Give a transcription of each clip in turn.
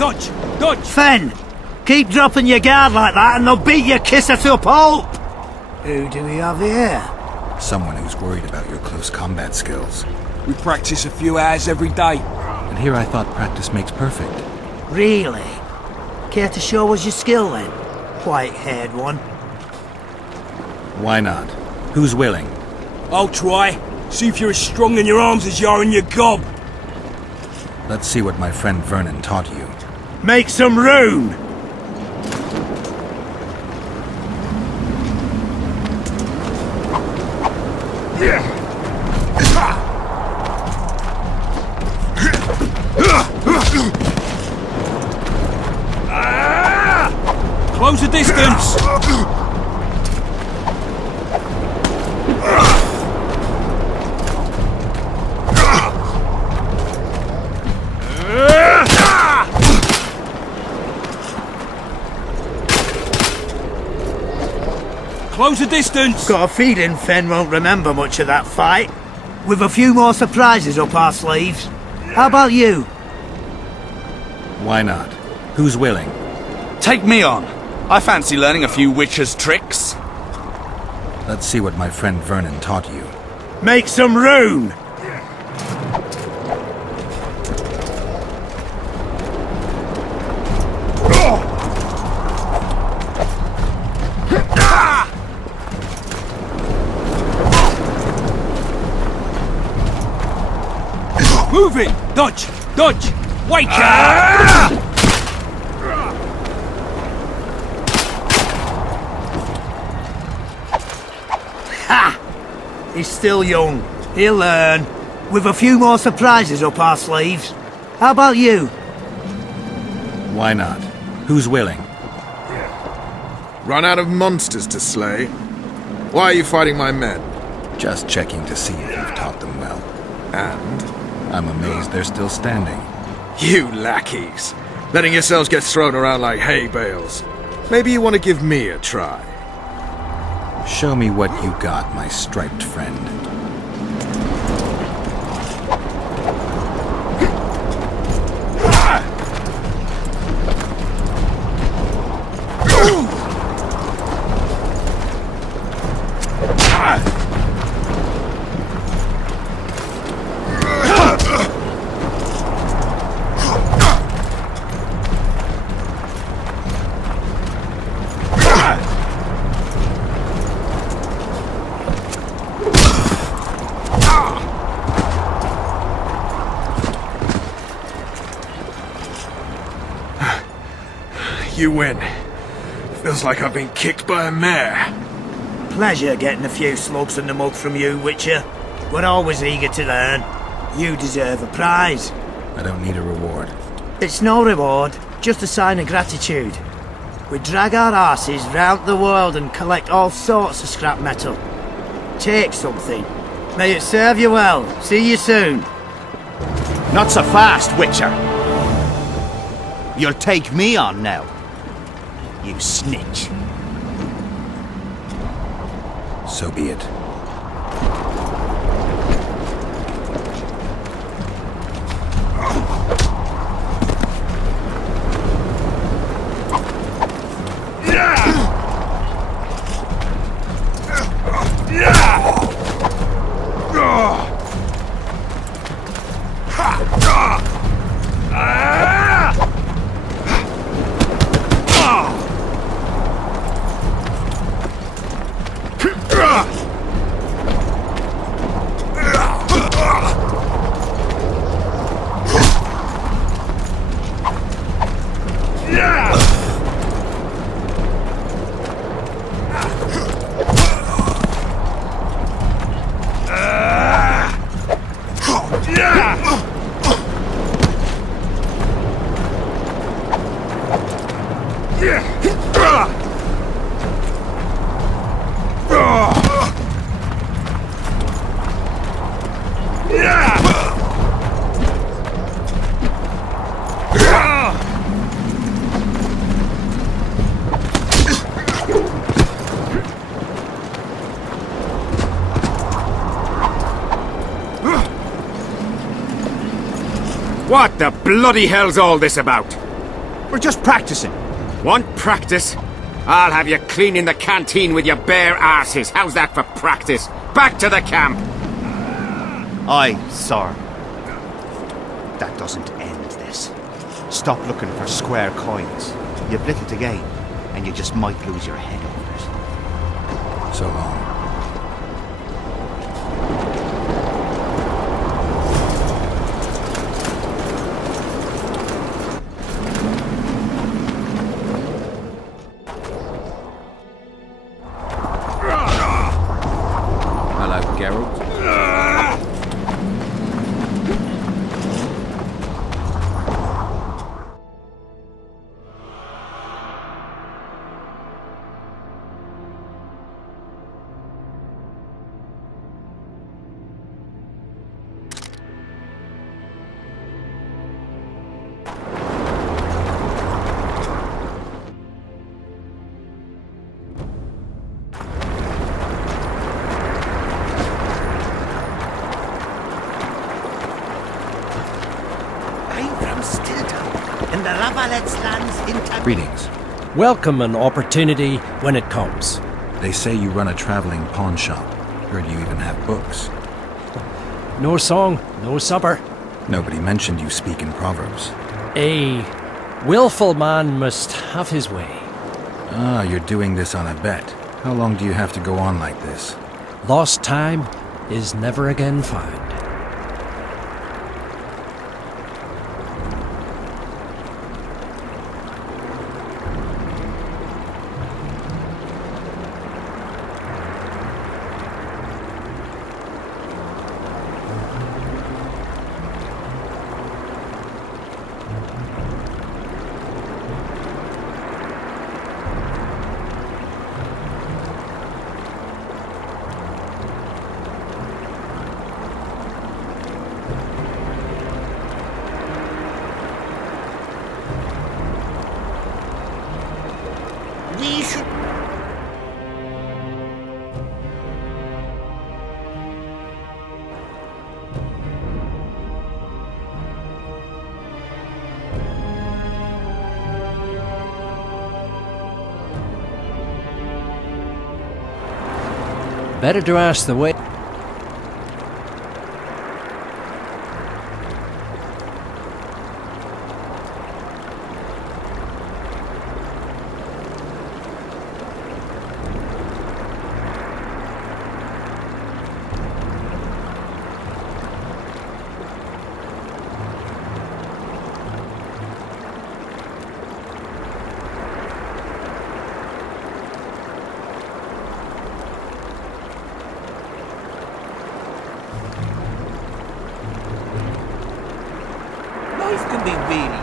Dodge! Dodge! Fen! Keep dropping your guard like that and they'll beat your kisser to a pulp! Who do we have here? Someone who's worried about your close combat skills. We practice a few hours every day. And here I thought practice makes perfect. Really? Care to show us your skill then? White-haired one. Why not? Who's willing? I'll try. See if you're as strong in your arms as you are in your gob. Let's see what my friend Vernon taught you. Make some room! Close the distance! Close the distance! Got a feeling Fen won't remember much of that fight. With a few more surprises up our sleeves. How about you? Why not? Who's willing? Take me on. I fancy learning a few witcher's tricks. Let's see what my friend Vernon taught you. Make some room! Move it! Dodge! Dodge! Wait, ha! He's still young. He'll learn. With a few more surprises up our sleeves. How about you? Why not? Who's willing? Run out of monsters to slay? Why are you fighting my men? Just checking to see if you've taught them well. And? I'm amazed they're still standing. You lackeys. Letting yourselves get thrown around like hay bales. Maybe you want to give me a try. Show me what you got, my striped friend. You win. Feels like I've been kicked by a mare. Pleasure getting a few slugs in the mug from you, Witcher. We're always eager to learn. You deserve a prize. I don't need a reward. It's no reward, just a sign of gratitude. We drag our asses round the world and collect all sorts of scrap metal. Take something. May it serve you well. See you soon. Not so fast, Witcher. You'll take me on now. You snitch. So be it. What the bloody hell's all this about? We're just practicing. Want practice? I'll have you cleaning the canteen with your bare arses. How's that for practice? Back to the camp! Aye, sir. That doesn't end this. Stop looking for square coins. You blink it again, and you just might lose your head over it. So long. Hello, Geralt. In the Ravalets lands in Greetings. Welcome an opportunity when it comes. They say you run a traveling pawn shop. Heard you even have books. No song, no supper. Nobody mentioned you speak in proverbs. A willful man must have his way. Ah, you're doing this on a bet. How long do you have to go on like this? Lost time is never again found. We should... Better to ask the way. Life can be really...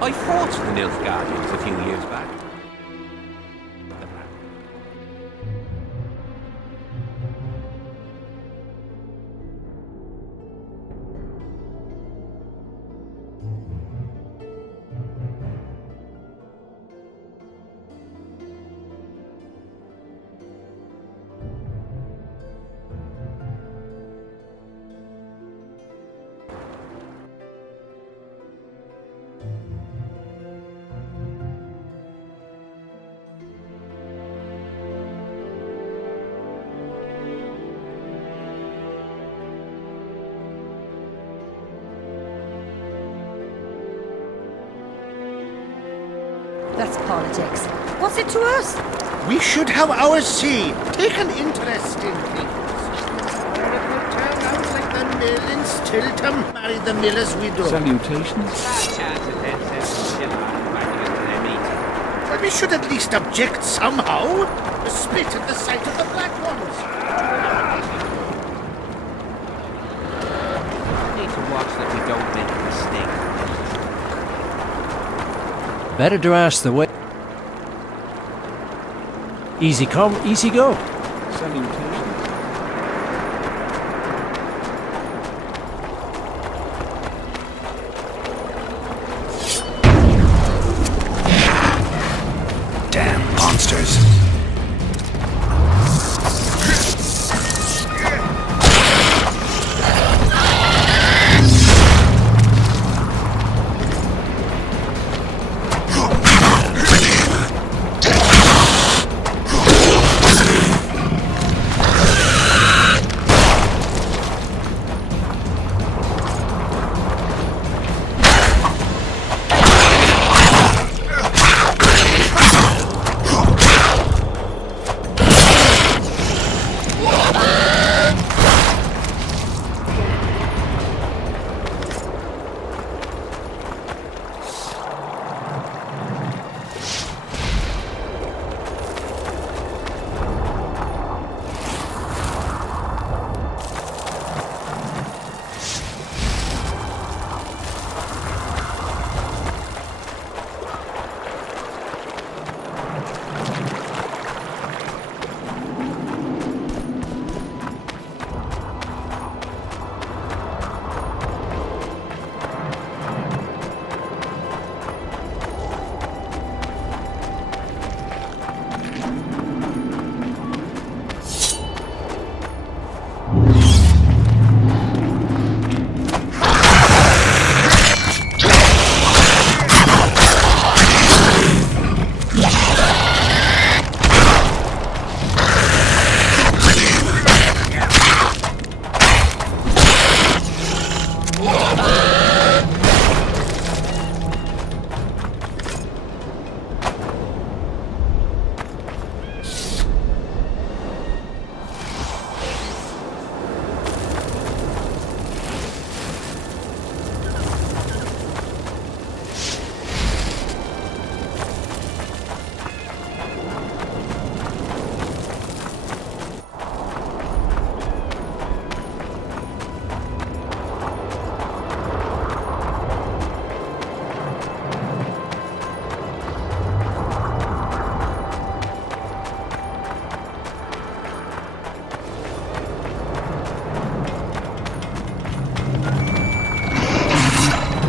I fought the Nilfgaardians a few years back. That's politics. What's it to us? We should have our say. Take an interest in things. Or it will turn out like the mill and still to marry the miller's widow. Salutations. Well, we should at least object somehow. The spit at the sight of the black ones. We need to watch that we don't make a mistake. Better to ask the way. Easy come, easy go. Salutations.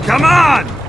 Come on!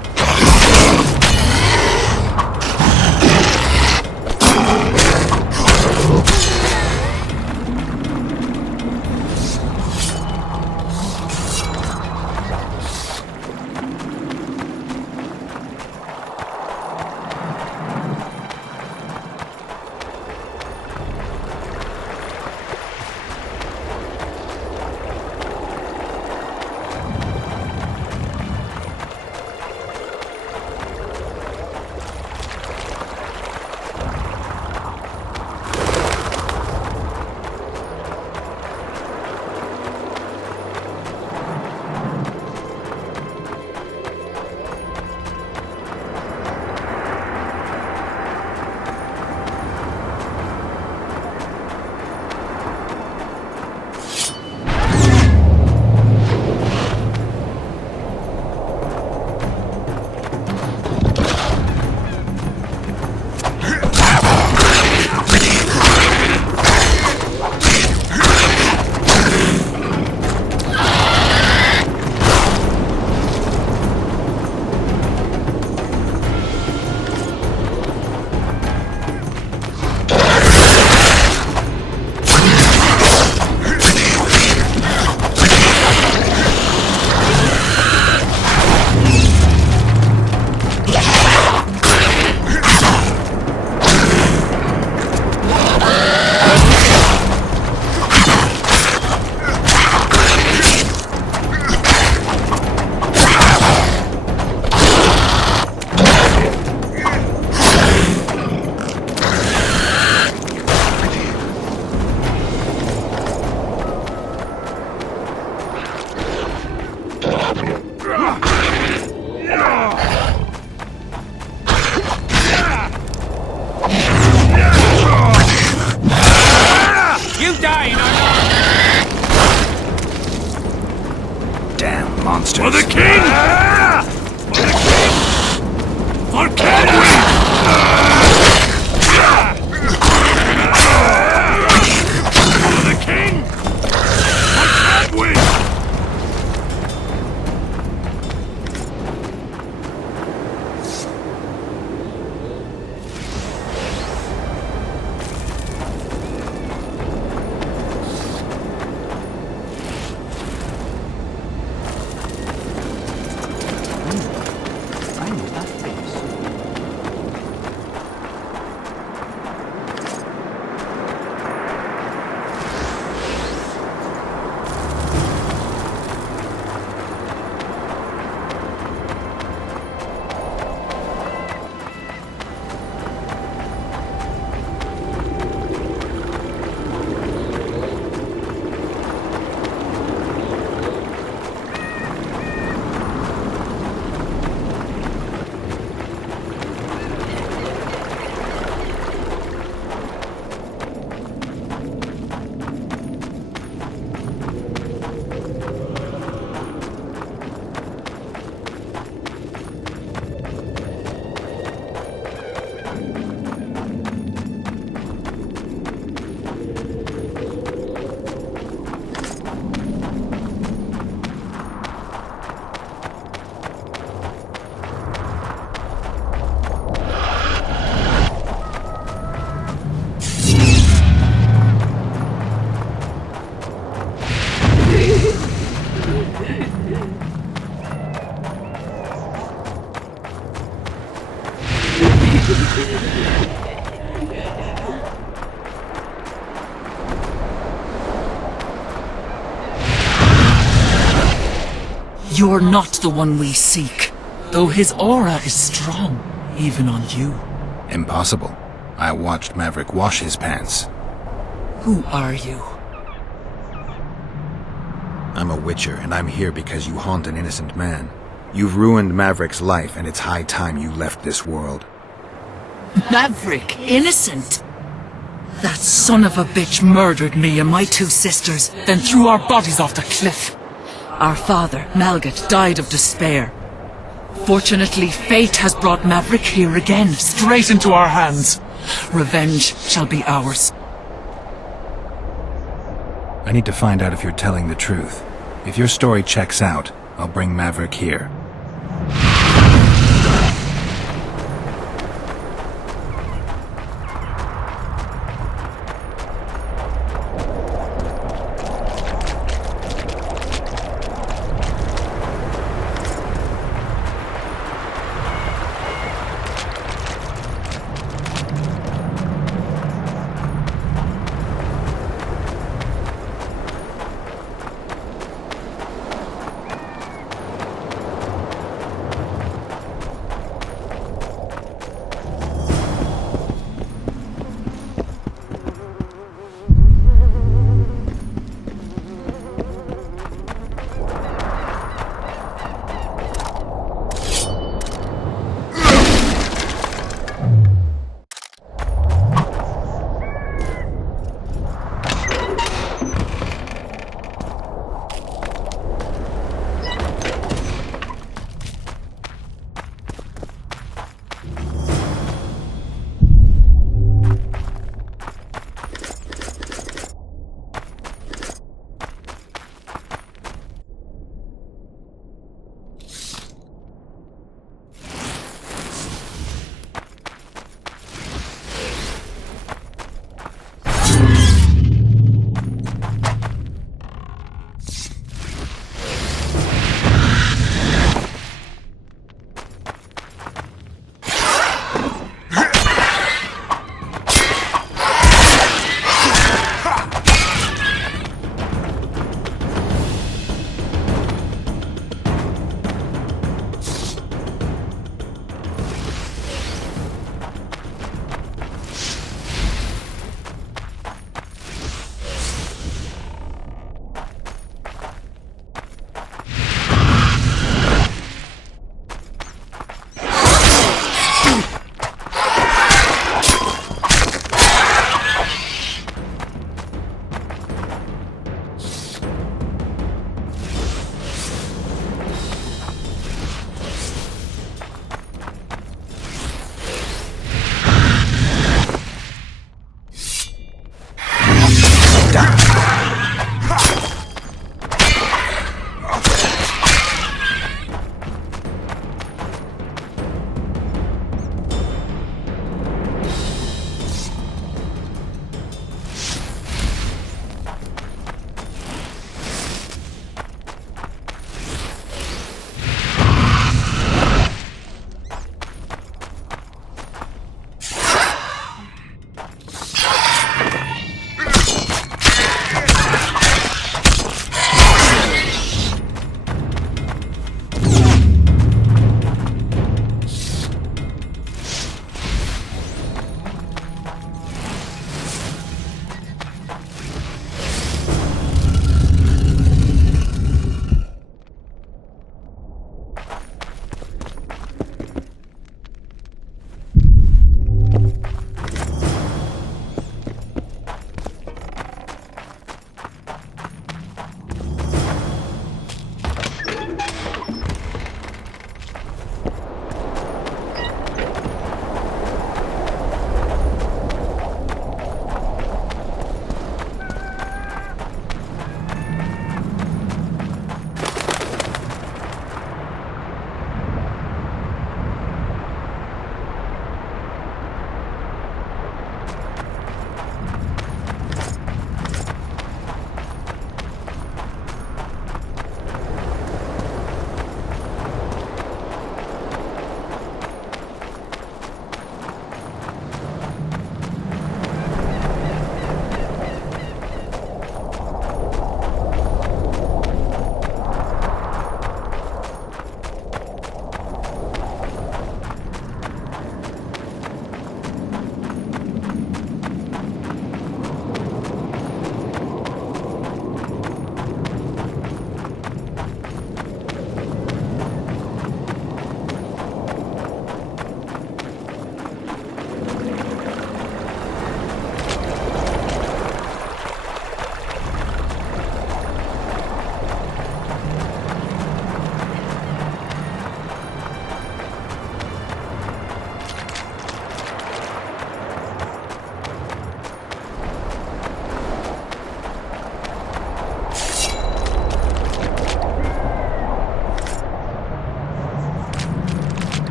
monsters. For the king! For the king! For Kenwin! For the king! For Kenwin! You're not the one we seek, though his aura is strong, even on you. Impossible. I watched Maverick wash his pants. Who are you? I'm a witcher, and I'm here because you haunt an innocent man. You've ruined Maverick's life, and it's high time you left this world. Maverick, innocent? That son of a bitch murdered me and my 2 sisters, then threw our bodies off the cliff. Our father, Malgat, died of despair. Fortunately, fate has brought Maverick here again, straight into our hands. Revenge shall be ours. I need to find out if you're telling the truth. If your story checks out, I'll bring Maverick here.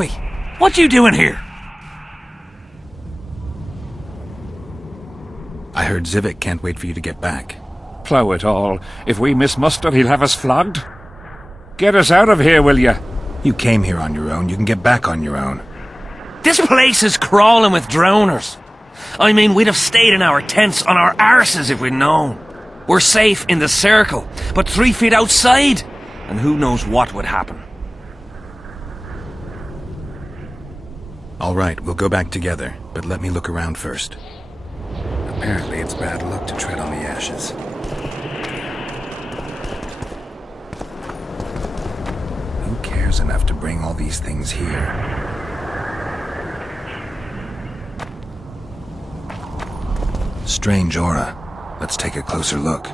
boy. What you doing here? I heard Zivik can't wait for you to get back. Plough it all. If we miss muster, he'll have us flogged. Get us out of here, will you? You came here on your own. You can get back on your own. This place is crawling with drowners. I mean, we'd have stayed in our tents on our arses if we'd known. We're safe in the circle, but 3 feet outside, and who knows what would happen. All right, we'll go back together, but let me look around first. Apparently it's bad luck to tread on the ashes. Who cares enough to bring all these things here? Strange aura. Let's take a closer look.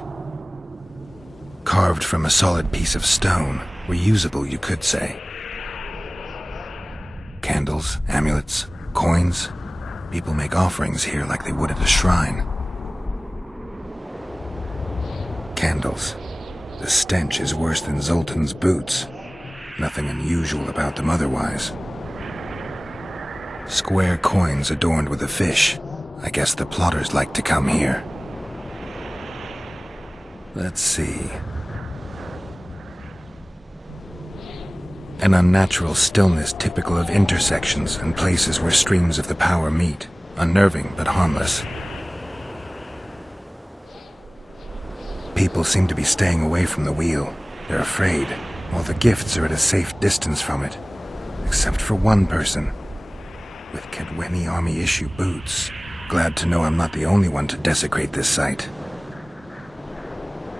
Carved from a solid piece of stone. Reusable, you could say. Candles, amulets, coins. People make offerings here like they would at a shrine. Candles. The stench is worse than Zoltan's boots. Nothing unusual about them otherwise. Square coins adorned with a fish. I guess the plotters like to come here. Let's see. An unnatural stillness typical of intersections and places where streams of the power meet. Unnerving, but harmless. People seem to be staying away from the wheel. They're afraid. All the gifts are at a safe distance from it. Except for one person. With Kedweni Army issue boots. Glad to know I'm not the only one to desecrate this site.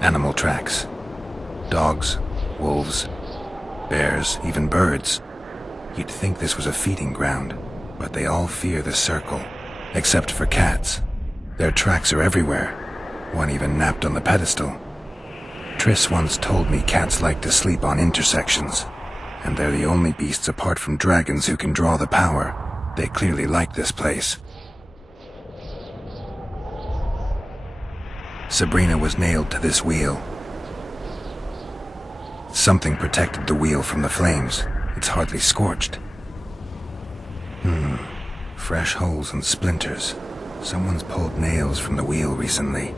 Animal tracks. Dogs, wolves, bears, even birds. You'd think this was a feeding ground, but they all fear the circle, except for cats. Their tracks are everywhere. One even napped on the pedestal. Triss once told me cats like to sleep on intersections, and they're the only beasts apart from dragons who can draw the power. They clearly like this place. Sabrina was nailed to this wheel. Something protected the wheel from the flames. It's hardly scorched. Fresh holes and splinters. Someone's pulled nails from the wheel recently.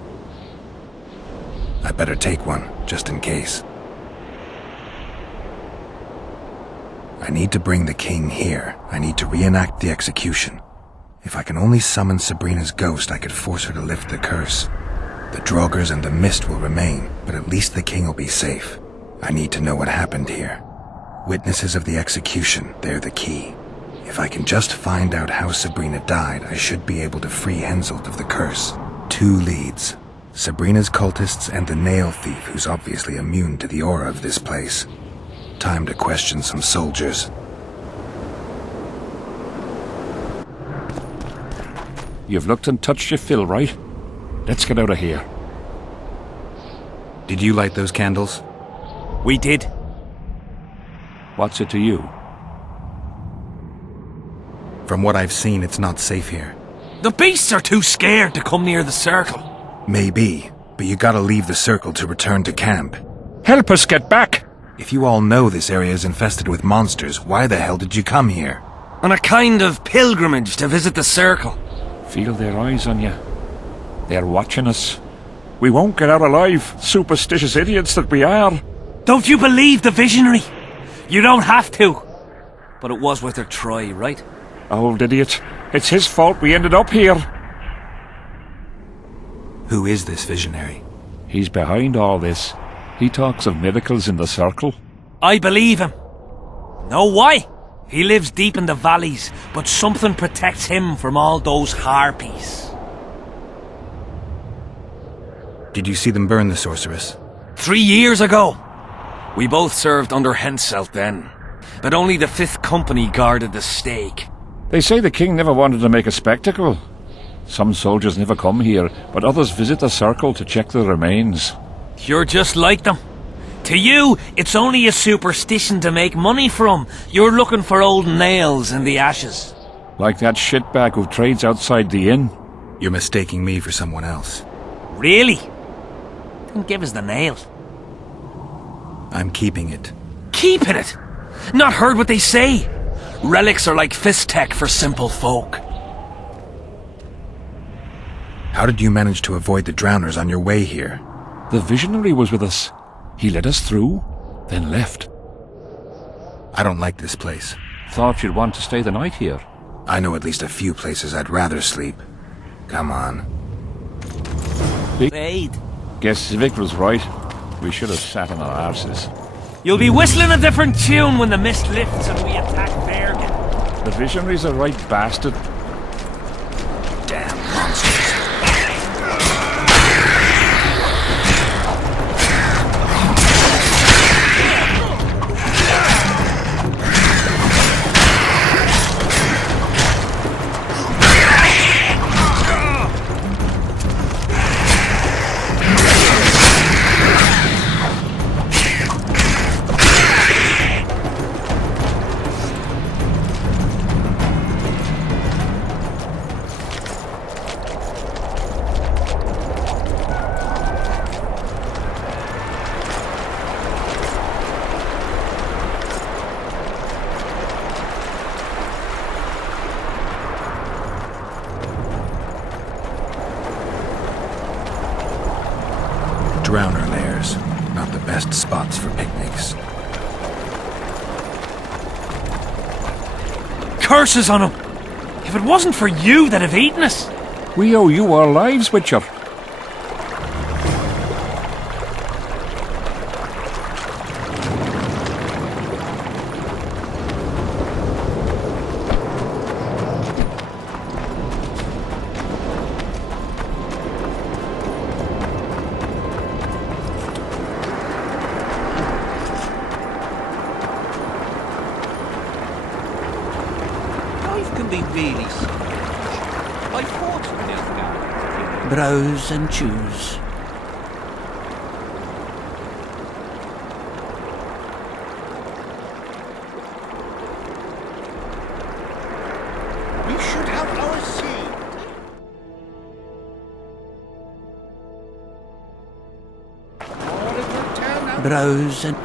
I better take one, just in case. I need to bring the king here. I need to reenact the execution. If I can only summon Sabrina's ghost, I could force her to lift the curse. The Draugrs and the mist will remain, but at least the king will be safe. I need to know what happened here. Witnesses of the execution, they're the key. If I can just find out how Sabrina died, I should be able to free Henselt of the curse. 2 leads. Sabrina's cultists and the nail thief who's obviously immune to the aura of this place. Time to question some soldiers. You've looked and touched your fill, right? Let's get out of here. Did you light those candles? We did. What's it to you? From what I've seen, it's not safe here. The beasts are too scared to come near the circle. Maybe, but you gotta leave the circle to return to camp. Help us get back! If you all know this area is infested with monsters, why the hell did you come here? On a kind of pilgrimage to visit the circle. Feel their eyes on you. They're watching us. We won't get out alive, superstitious idiots that we are. Don't you believe the visionary? You don't have to. But it was worth a try, right? Old idiot. It's his fault we ended up here. Who is this visionary? He's behind all this. He talks of miracles in the circle. I believe him. Know why? He lives deep in the valleys, but something protects him from all those harpies. Did you see them burn the sorceress? 3 years ago. We both served under Henselt then, but only the 5th Company guarded the stake. They say the king never wanted to make a spectacle. Some soldiers never come here, but others visit the circle to check the remains. You're just like them. To you, it's only a superstition to make money from. You're looking for old nails in the ashes. Like that shitbag who trades outside the inn. You're mistaking me for someone else. Really? Then give us the nail. I'm keeping it. Keeping it? Not heard what they say? Relics are like fist tech for simple folk. How did you manage to avoid the drowners on your way here? The visionary was with us. He led us through, then left. I don't like this place. Thought you'd want to stay the night here. I know at least a few places I'd rather sleep. Come on. Aid. Guess Vic was right. We should have sat on our arses. You'll be whistling a different tune when the mist lifts and we attack Bergen. The visionary's a right bastard. Damn monsters. Drowner lairs, not the best spots for picnics. Curses on him! If it wasn't for you, they'd have eaten us. We owe you our lives, Witcher. Browse and choose. We should have our seed. Browse and...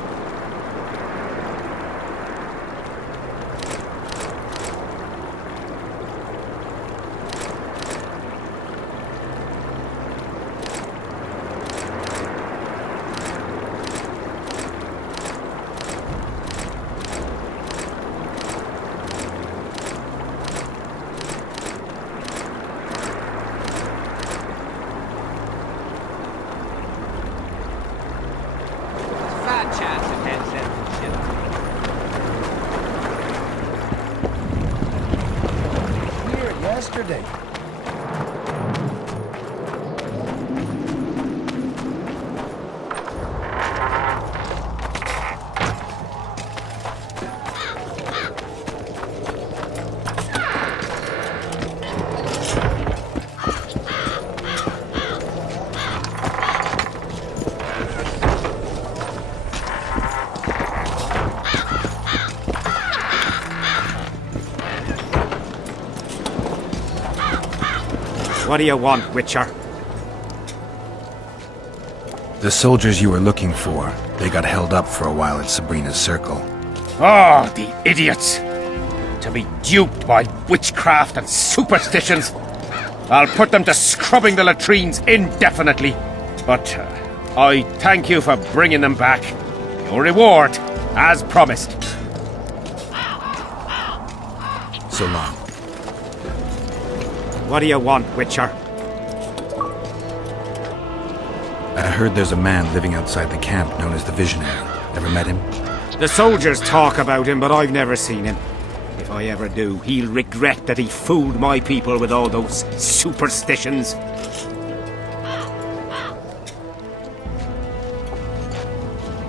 Here, yesterday. What do you want, Witcher? The soldiers you were looking for, they got held up for a while at Sabrina's circle. Oh, the idiots! To be duped by witchcraft and superstitions. I'll put them to scrubbing the latrines indefinitely. But I thank you for bringing them back. Your reward, as promised. So long. What do you want, Witcher? I heard there's a man living outside the camp known as the Visionary. Ever met him? The soldiers talk about him, but I've never seen him. If I ever do, he'll regret that he fooled my people with all those superstitions.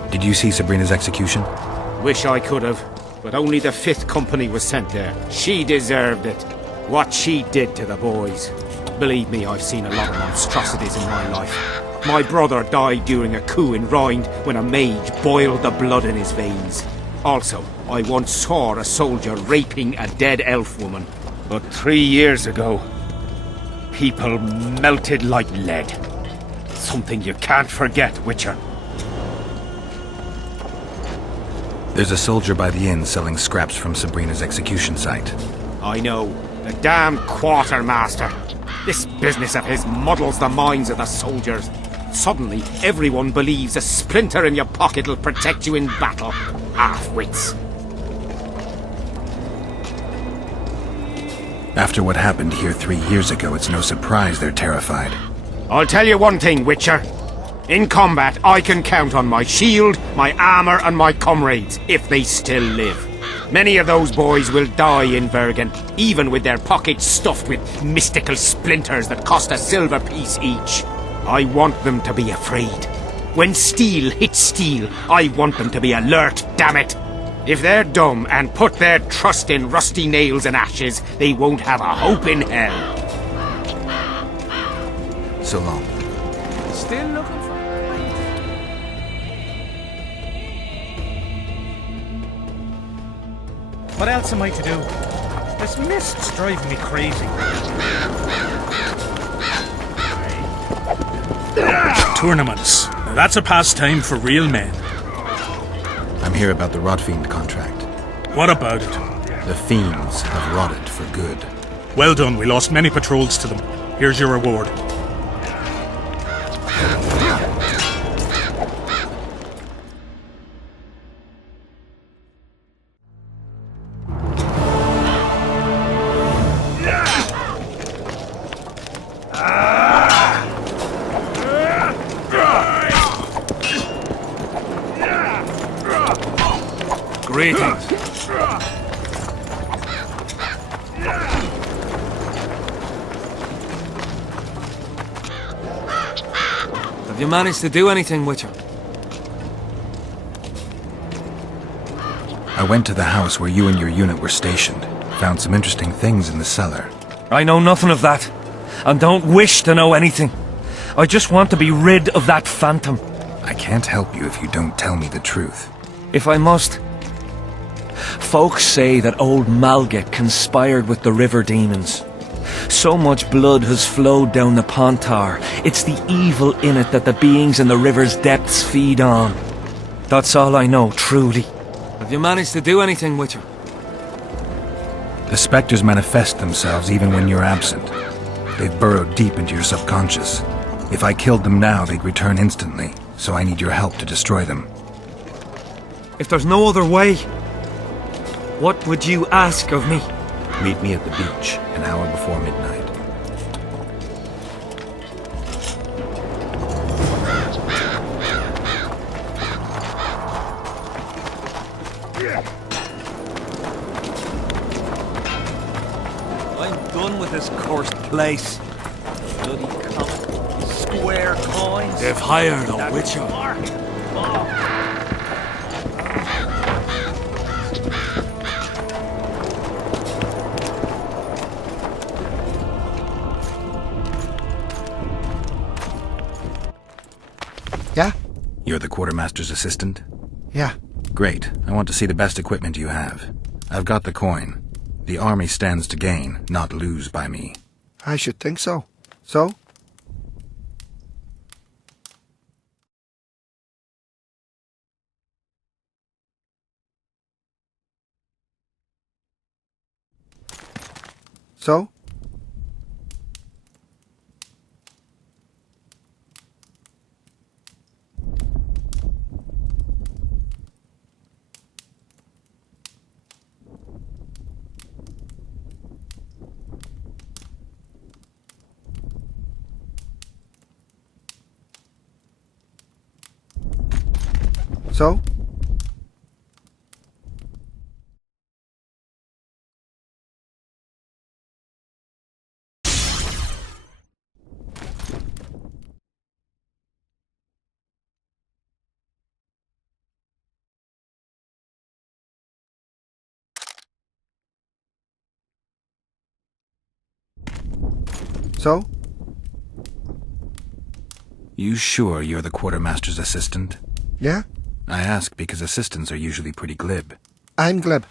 Did you see Sabrina's execution? Wish I could have, but only the 5th Company was sent there. She deserved it. What she did to the boys. Believe me, I've seen a lot of monstrosities in my life. My brother died during a coup in Rhind when a mage boiled the blood in his veins. Also, I once saw a soldier raping a dead elf woman. But 3 years ago, people melted like lead. Something you can't forget, Witcher. There's a soldier by the inn selling scraps from Sabrina's execution site. I know. The damn quartermaster. This business of his muddles the minds of the soldiers. Suddenly, everyone believes a splinter in your pocket'll protect you in battle. Half-wits. After what happened here 3 years ago, it's no surprise they're terrified. I'll tell you one thing, Witcher. In combat, I can count on my shield, my armor, and my comrades, if they still live. Many of those boys will die in Bergen, even with their pockets stuffed with mystical splinters that cost a silver piece each. I want them to be afraid. When steel hits steel, I want them to be alert, damn it! If they're dumb and put their trust in rusty nails and ashes, they won't have a hope in hell. So long. Still looking for... What else am I to do? This mist's driving me crazy. Tournaments. Now that's a pastime for real men. I'm here about the Rotfiend contract. What about it? The fiends have rotted for good. Well done, we lost many patrols to them. Here's your reward. Greetings. Have you managed to do anything, Witcher? I went to the house where you and your unit were stationed. Found some interesting things in the cellar. I know nothing of that, and don't wish to know anything. I just want to be rid of that phantom. I can't help you if you don't tell me the truth. If I must. Folks say that old Malget conspired with the river demons. So much blood has flowed down the Pontar. It's the evil in it that the beings in the river's depths feed on. That's all I know, truly. Have you managed to do anything, Witcher? The specters manifest themselves even when you're absent. They've burrowed deep into your subconscious. If I killed them now, they'd return instantly, so I need your help to destroy them. If there's no other way, what would you ask of me? Meet me at the beach, an hour before midnight. I'm done with this cursed place. Bloody comet, square coins. They've hired a Witcher. Yeah? You're the quartermaster's assistant? Yeah. Great. I want to see the best equipment you have. I've got the coin. The army stands to gain, not lose by me. I should think so. So? So? So? So? You sure you're the quartermaster's assistant? Yeah? I ask because assistants are usually pretty glib. I'm glib.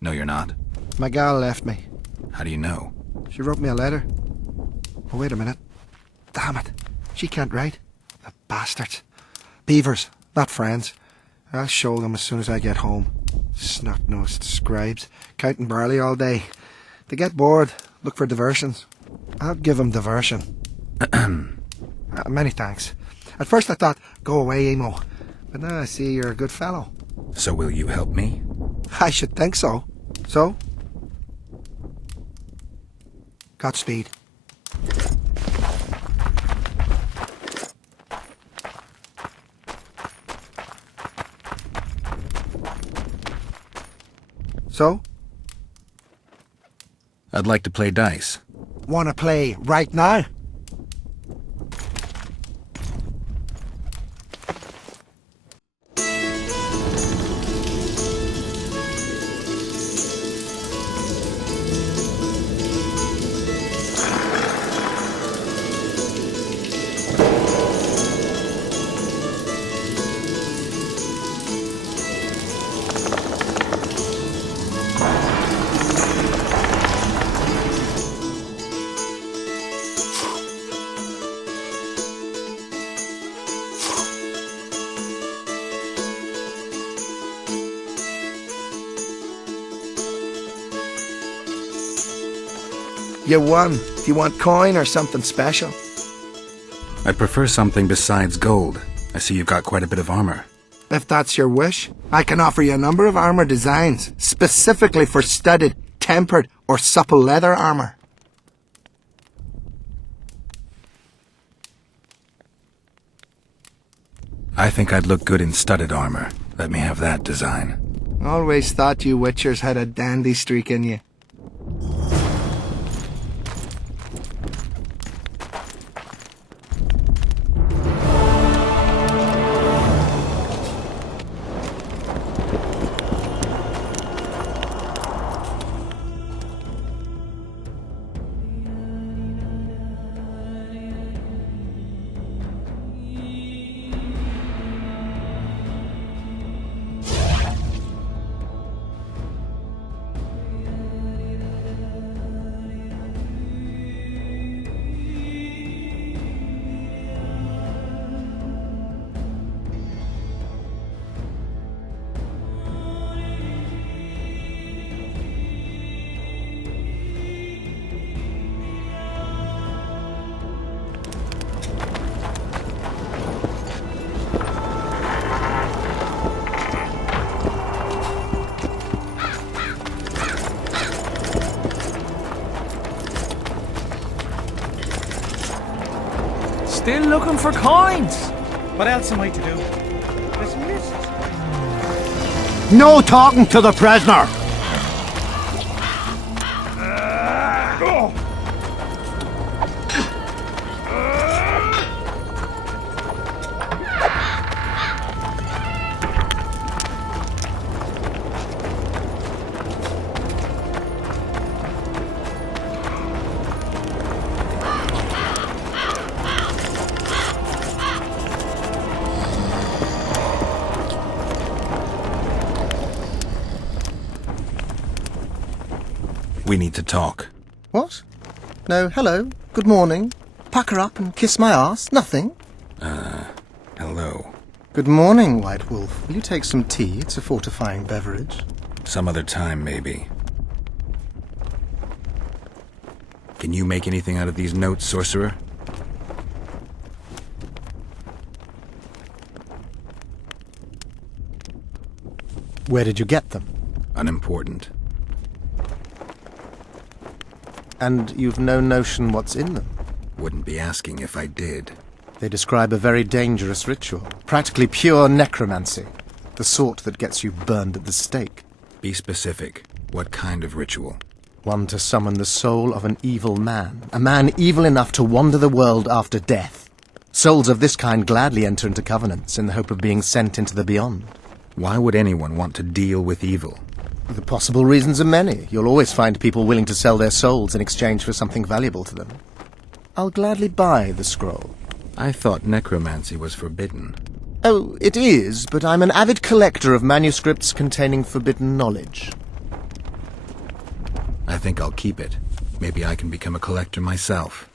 No, you're not. My gal left me. How do you know? She wrote me a letter. Oh, wait a minute. Damn it. She can't write. The bastards. Beavers, not friends. I'll show them as soon as I get home. Snot-nosed scribes, counting barley all day. They get bored, look for diversions. I'll give them diversion. Many thanks. At first I thought, go away, Emo. But now I see you're a good fellow. So will you help me? I should think so. So? Godspeed. So? I'd like to play dice. Wanna play right now? You won. Do you want coin or something special? I'd prefer something besides gold. I see you've got quite a bit of armor. If that's your wish, I can offer you a number of armor designs, specifically for studded, tempered, or supple leather armor. I think I'd look good in studded armor. Let me have that design. Always thought you witchers had a dandy streak in you. Still looking for coins. What else am I to do? Dismissed. No talking to the prisoner! We need to talk. What? No, hello, good morning. Pucker up and kiss my ass, nothing. Hello. Good morning, White Wolf. Will you take some tea? It's a fortifying beverage. Some other time, maybe. Can you make anything out of these notes, sorcerer? Where did you get them? Unimportant. And you've no notion what's in them? Wouldn't be asking if I did. They describe a very dangerous ritual. Practically pure necromancy. The sort that gets you burned at the stake. Be specific. What kind of ritual? One to summon the soul of an evil man. A man evil enough to wander the world after death. Souls of this kind gladly enter into covenants in the hope of being sent into the beyond. Why would anyone want to deal with evil? The possible reasons are many. You'll always find people willing to sell their souls in exchange for something valuable to them. I'll gladly buy the scroll. I thought necromancy was forbidden. Oh, it is, but I'm an avid collector of manuscripts containing forbidden knowledge. I think I'll keep it. Maybe I can become a collector myself.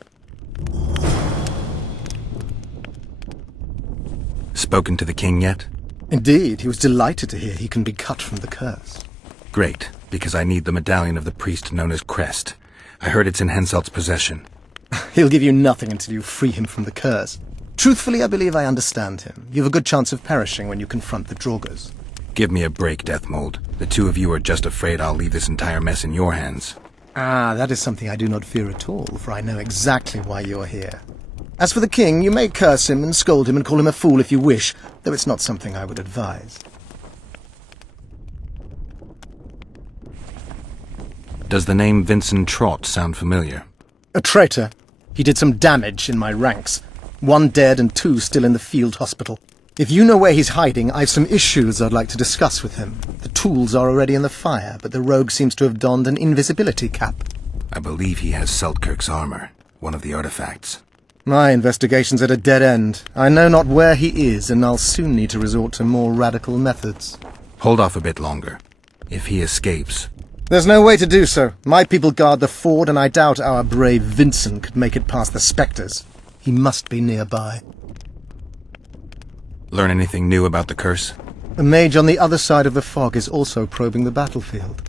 Spoken to the king yet? Indeed, he was delighted to hear he can be cut from the curse. Great, because I need the medallion of the priest known as Crest. I heard it's in Henselt's possession. He'll give you nothing until you free him from the curse. Truthfully, I believe I understand him. You have a good chance of perishing when you confront the Draugrs. Give me a break, Deathmold. The two of you are just afraid I'll leave this entire mess in your hands. Ah, that is something I do not fear at all, for I know exactly why you're here. As for the king, you may curse him and scold him and call him a fool if you wish, though it's not something I would advise. Does the name Vincent Trott sound familiar? A traitor. He did some damage in my ranks. 1 dead and 2 still in the field hospital. If you know where he's hiding, I've some issues I'd like to discuss with him. The tools are already in the fire, but the rogue seems to have donned an invisibility cap. I believe he has Seltkirk's armor, one of the artifacts. My investigation's at a dead end. I know not where he is, and I'll soon need to resort to more radical methods. Hold off a bit longer. If he escapes... There's no way to do so. My people guard the ford, and I doubt our brave Vincent could make it past the spectres. He must be nearby. Learn anything new about the curse? A mage on the other side of the fog is also probing the battlefield.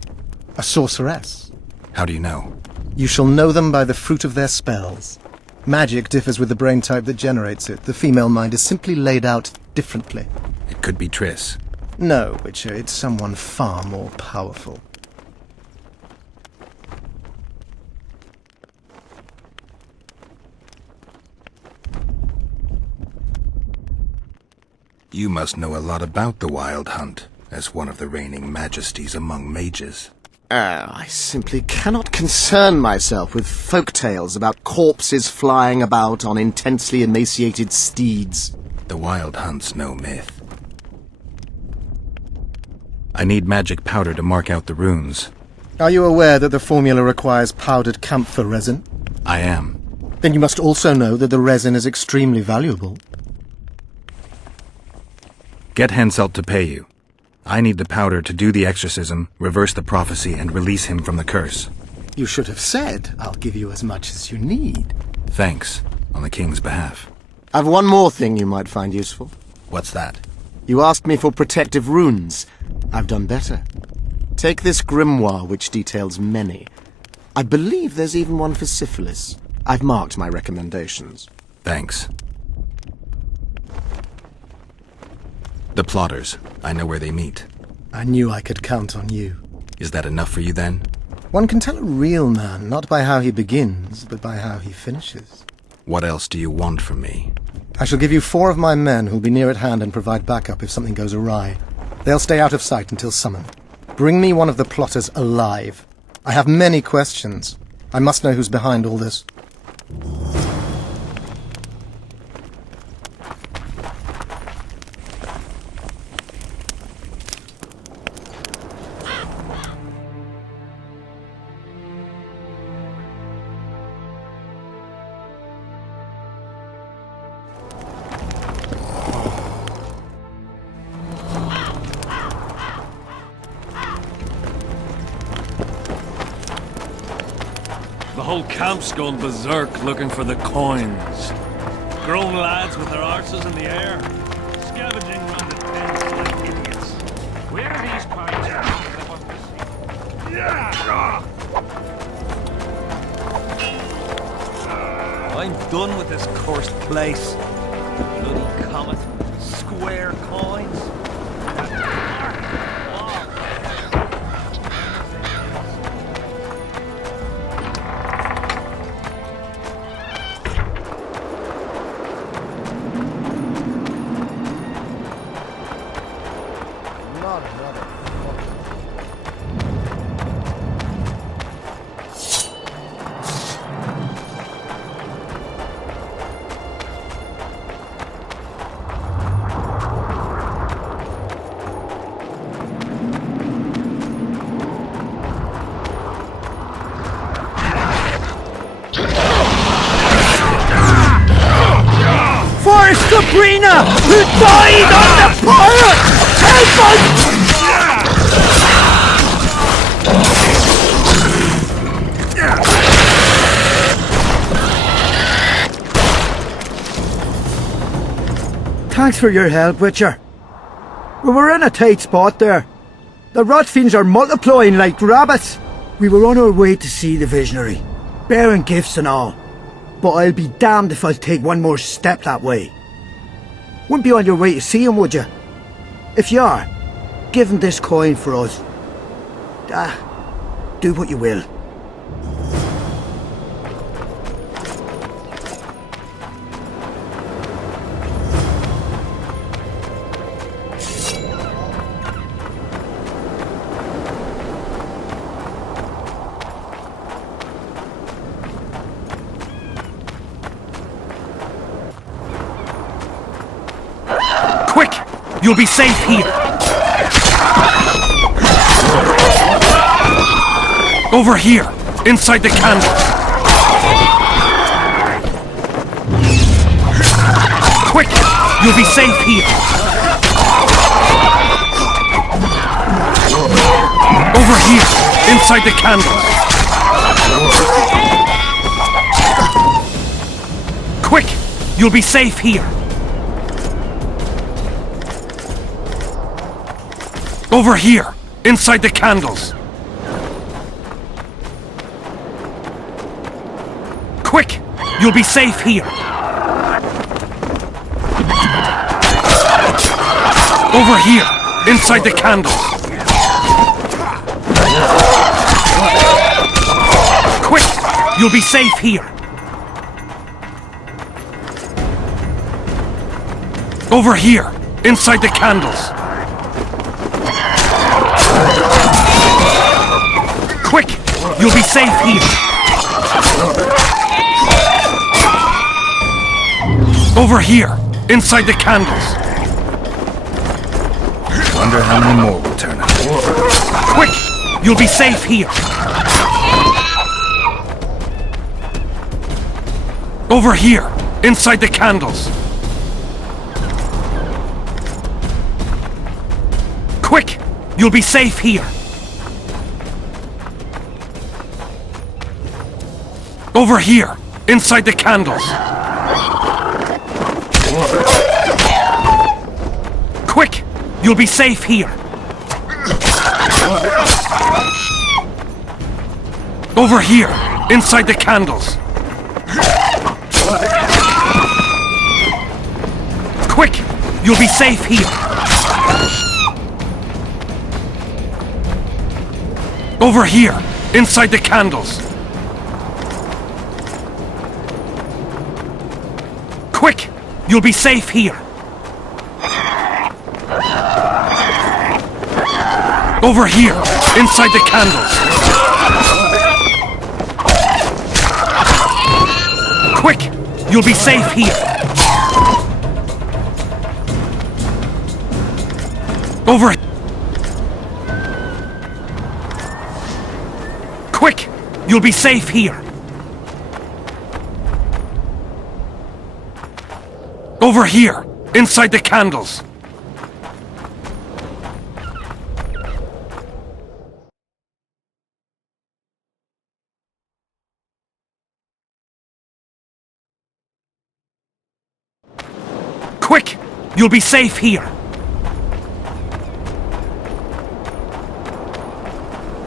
A sorceress. How do you know? You shall know them by the fruit of their spells. Magic differs with the brain type that generates it. The female mind is simply laid out differently. It could be Triss. No, Witcher, it's someone far more powerful. You must know a lot about the Wild Hunt, as one of the reigning majesties among mages. I simply cannot concern myself with folk tales about corpses flying about on intensely emaciated steeds. The Wild Hunt's no myth. I need magic powder to mark out the runes. Are you aware that the formula requires powdered camphor resin? I am. Then you must also know that the resin is extremely valuable. Get Henselt to pay you. I need the powder to do the exorcism, reverse the prophecy, and release him from the curse. You should have said, I'll give you as much as you need. Thanks, on the king's behalf. I've one more thing you might find useful. What's that? You asked me for protective runes. I've done better. Take this grimoire, which details many. I believe there's even one for syphilis. I've marked my recommendations. Thanks. The plotters. I know where they meet. I knew I could count on you. Is that enough for you, then? One can tell a real man not by how he begins, but by how he finishes. What else do you want from me? I shall give you 4 of my men who'll be near at hand and provide backup if something goes awry. They'll stay out of sight until summoned. Bring me one of the plotters alive. I have many questions. I must know who's behind all this. The whole camp's gone berserk looking for the coins. Grown lads with their arses in the air, scavenging round the tents like idiots. Where are these coins? I'm done with this cursed place. Bloody comet, square coins. Sabrina, who died on the pirate! Help us! Thanks for your help, Witcher. We were in a tight spot there. The rotfiends are multiplying like rabbits. We were on our way to see the visionary, bearing gifts and all. But I'll be damned if I'll take one more step that way. Wouldn't be on your way to see him, would you? If you are, give him this coin for us. Do what you will. Quick! You'll be safe here. Over here, inside the candles. Quick! You'll be safe here. Over here, inside the candles. Quick! You'll be safe here. Over here, inside the candles. Quick! You'll be safe here. Over here, inside the candles. Quick! You'll be safe here. Over here, inside the candles. Quick! You'll be safe here. Over here, inside the candles. Wonder how many more will turn up. Quick! You'll be safe here. Over here, inside the candles. Quick! You'll be safe here. Over here, inside the candles. Quick! You'll be safe here. Over here, inside the candles. Quick! You'll be safe here. Over here, inside the candles. Quick! You'll be safe here. Over here, inside the candles. Quick! You'll be safe here. Over. Quick! You'll be safe here. Over here, inside the candles. Quick! You'll be safe here.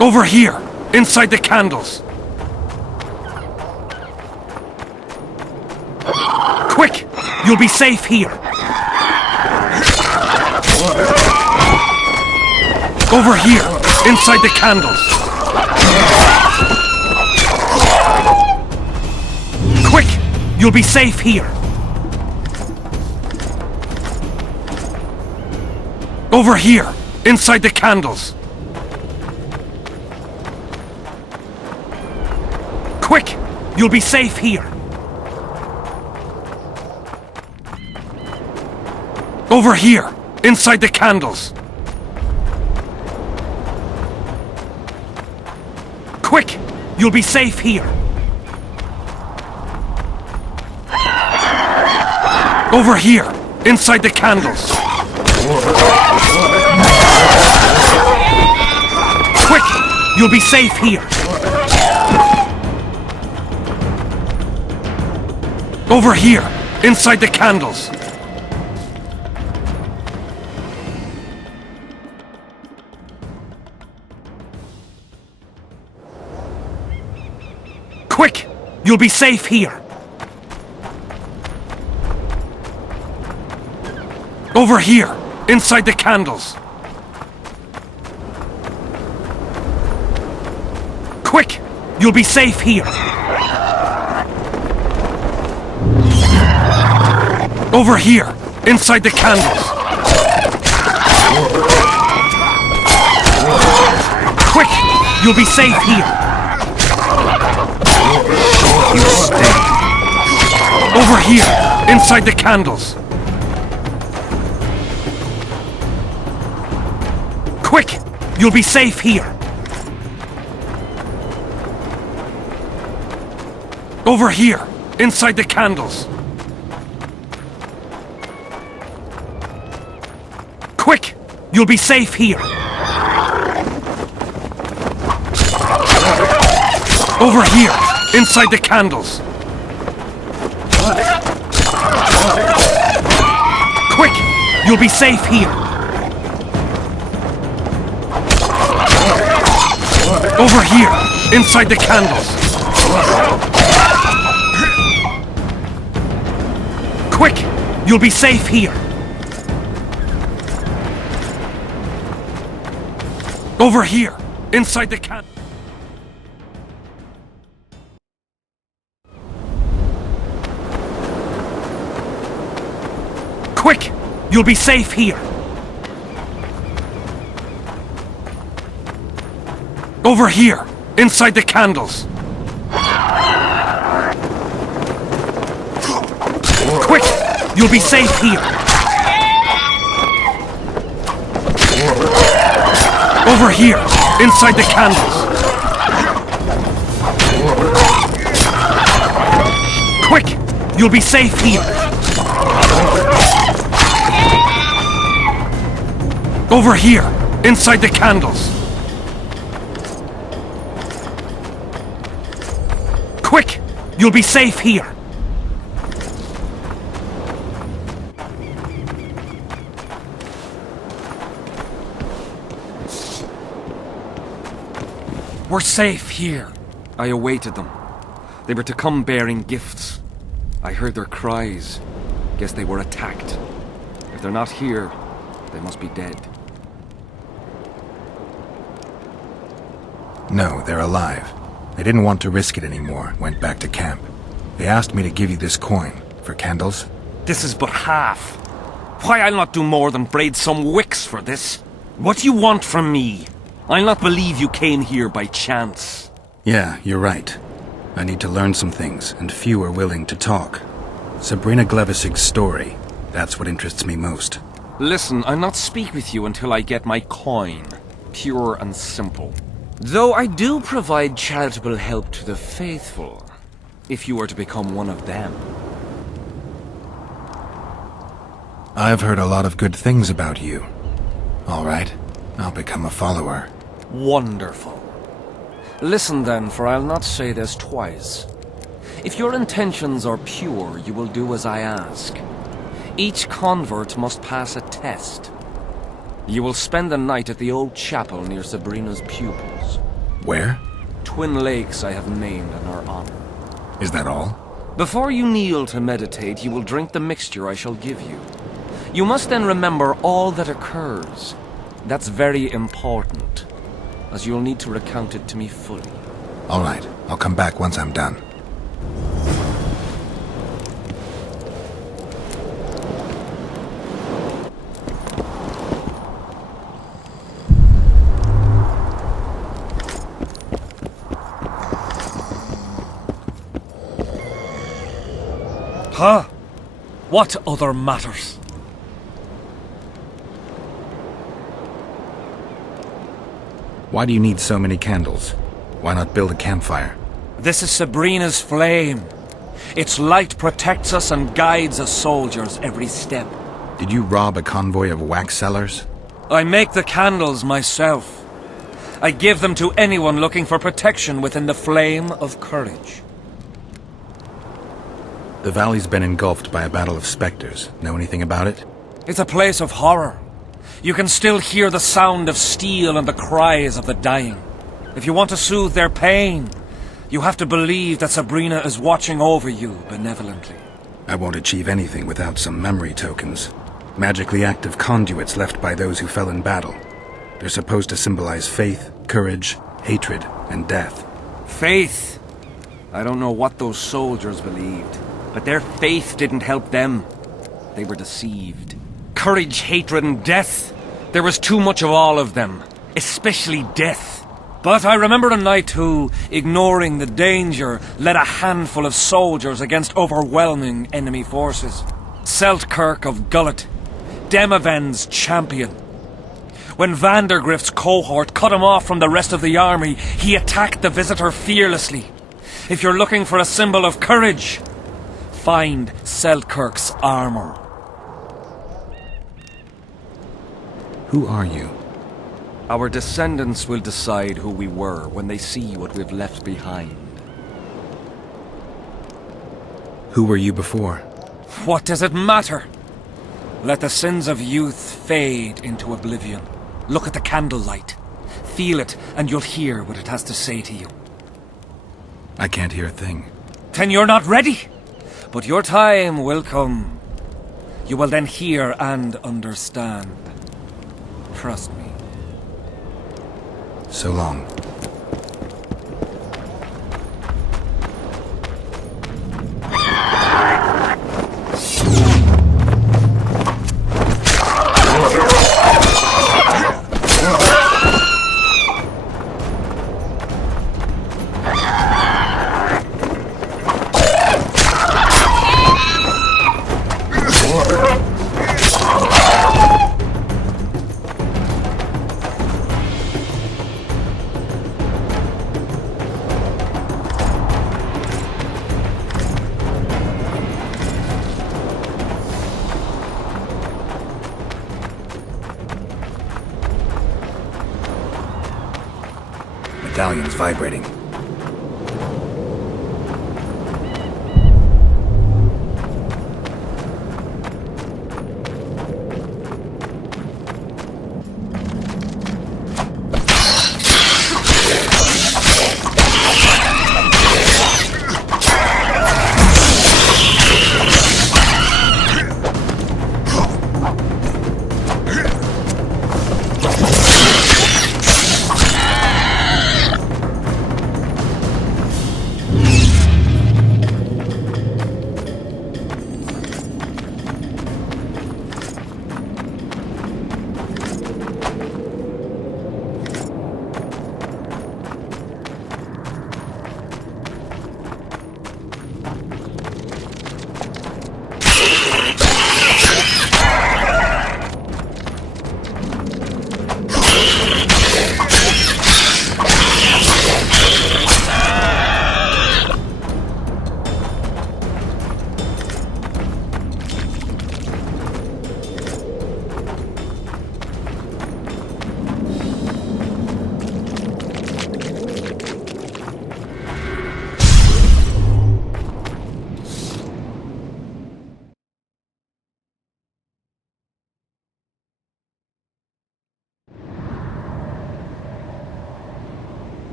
Over here, inside the candles. Quick! You'll be safe here. Over here, inside the candles. Quick! You'll be safe here. Over here, inside the candles. Quick! You'll be safe here. Over here, inside the candles. Quick! You'll be safe here. Over here, inside the candles. Quick! You'll be safe here. Over here, inside the candles. Quick! You'll be safe here. Over here, inside the candles. Quick! You'll be safe here. Over here, inside the candles. Quick! You'll be safe here. You stay. Over here, inside the candles. Quick! You'll be safe here. Over here, inside the candles. Quick! You'll be safe here. Over here, inside the candles. Quick! You'll be safe here. Over here, inside the candles. Quick! You'll be safe here. Over here, inside the candles. Quick! You'll be safe here. Over here, inside the candles. Quick! You'll be safe here. Over here, inside the candles. Quick! You'll be safe here. Over here, inside the candles. Quick! You'll be safe here. We're safe here. I awaited them. They were to come bearing gifts. I heard their cries. Guess they were attacked. If they're not here, they must be dead. No, they're alive. They didn't want to risk it anymore, went back to camp. They asked me to give you this coin, for candles. This is but half. Why, I'll not do more than braid some wicks for this. What do you want from me? I'll not believe you came here by chance. Yeah, you're right. I need to learn some things, and few are willing to talk. Sabrina Glevisig's story, that's what interests me most. Listen, I'll not speak with you until I get my coin. Pure and simple. Though I do provide charitable help to the faithful, if you were to become one of them. I've heard a lot of good things about you. All right, I'll become a follower. Wonderful. Listen then, for I'll not say this twice. If your intentions are pure, you will do as I ask. Each convert must pass a test. You will spend the night at the old chapel near Sabrina's pupils. Where? Twin lakes I have named in her honor. Is that all? Before you kneel to meditate, you will drink the mixture I shall give you. You must then remember all that occurs. That's very important, as you'll need to recount it to me fully. All right, I'll come back once I'm done. Huh? What other matters? Why do you need so many candles? Why not build a campfire? This is Sabrina's flame. Its light protects us and guides us soldiers every step. Did you rob a convoy of wax sellers? I make the candles myself. I give them to anyone looking for protection within the flame of courage. The valley's been engulfed by a battle of specters. Know anything about it? It's a place of horror. You can still hear the sound of steel and the cries of the dying. If you want to soothe their pain, You have to believe that Sabrina is watching over you benevolently. I won't achieve anything without some memory tokens. Magically active conduits left by those who fell in battle. They're supposed to symbolize faith, courage, hatred, and death. Faith! I don't know what those soldiers believed, but their faith didn't help them. They were deceived. Courage, hatred, and death. There was too much of all of them, especially death. But I remember a knight who, ignoring the danger, led a handful of soldiers against overwhelming enemy forces. Seltkirk of Gullet, Demaven's champion. When Vandergrift's cohort cut him off from the rest of the army, he attacked the visitor fearlessly. If you're looking for a symbol of courage, find Seltkirk's armor. Who are you? Our descendants will decide who we were when they see what we've left behind. Who were you before? What does it matter? Let the sins of youth fade into oblivion. Look at the candlelight. Feel it, and you'll hear what it has to say to you. I can't hear a thing. Then you're not ready. But your time will come. You will then hear and understand. Trust me. So long. Medallion's vibrating.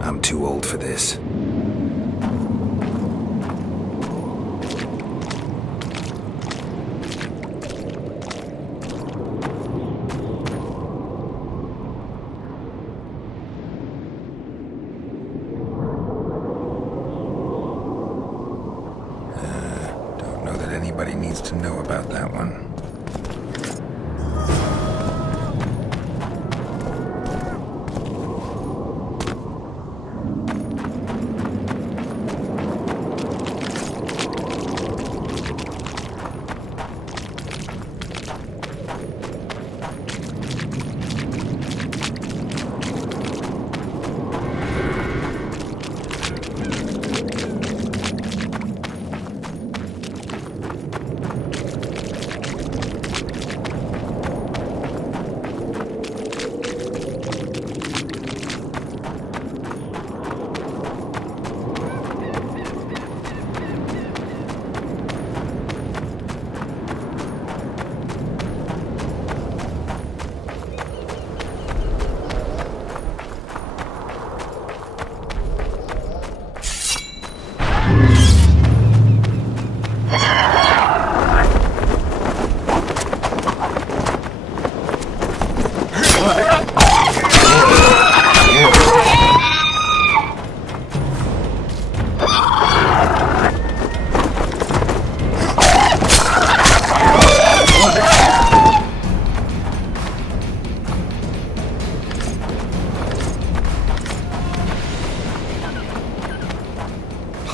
I'm too old for this. Don't know that anybody needs to know about that one.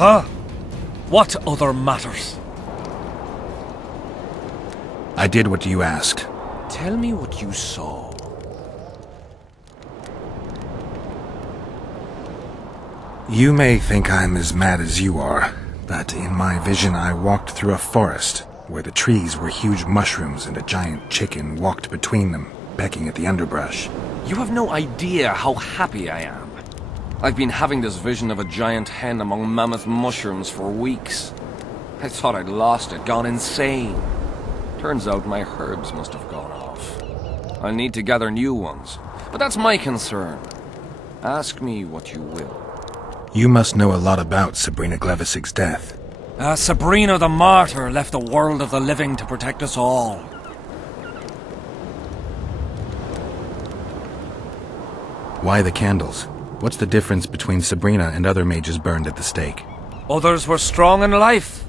Huh? What other matters? I did what you asked. Tell me what you saw. You may think I'm as mad as you are, but in my vision I walked through a forest where the trees were huge mushrooms and a giant chicken walked between them, pecking at the underbrush. You have no idea how happy I am. I've been having this vision of a giant hen among mammoth mushrooms for weeks. I thought I'd lost it, gone insane. Turns out my herbs must have gone off. I'll need to gather new ones, but that's my concern. Ask me what you will. You must know a lot about Sabrina Glevisig's death. Sabrina the Martyr left the world of the living to protect us all. Why the candles? What's the difference between Sabrina and other mages burned at the stake? Others were strong in life.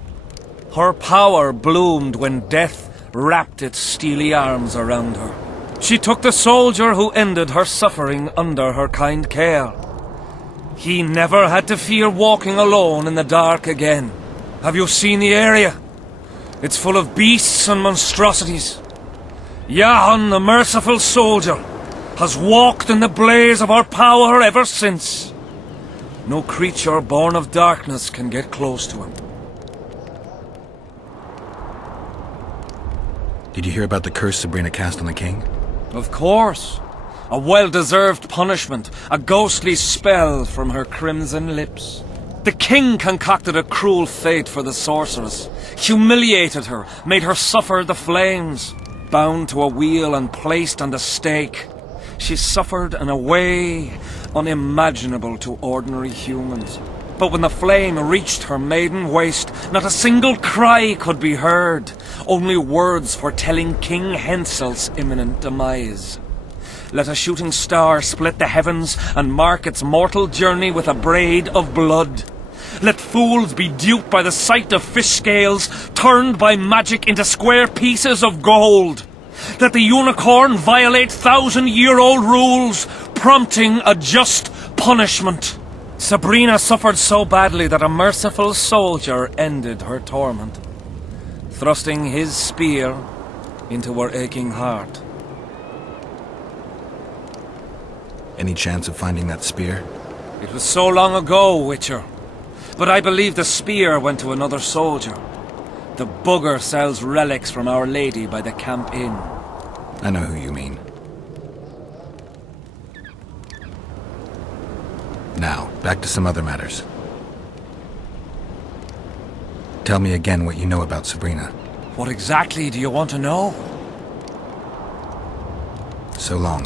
Her power bloomed when death wrapped its steely arms around her. She took the soldier who ended her suffering under her kind care. He never had to fear walking alone in the dark again. Have you seen the area? It's full of beasts and monstrosities. Jahan, the merciful soldier, has walked in the blaze of our power ever since. No creature born of darkness can get close to him. Did you hear about the curse Sabrina cast on the king? Of course. A well-deserved punishment, a ghostly spell from her crimson lips. The king concocted a cruel fate for the sorceress, humiliated her, made her suffer the flames. Bound to a wheel and placed on the stake, she suffered in a way unimaginable to ordinary humans. But when the flame reached her maiden waist, not a single cry could be heard, only words foretelling King Hensel's imminent demise. Let a shooting star split the heavens and mark its mortal journey with a braid of blood. Let fools be duped by the sight of fish scales turned by magic into square pieces of gold. Let the unicorn violate 1,000-year-old rules, prompting a just punishment. Sabrina suffered so badly that a merciful soldier ended her torment, thrusting his spear into her aching heart. Any chance of finding that spear? It was so long ago, Witcher. But I believe the spear went to another soldier. The bugger sells relics from Our Lady by the Camp Inn. I know who you mean. Now, back to some other matters. Tell me again what you know about Sabrina. What exactly do you want to know? So long.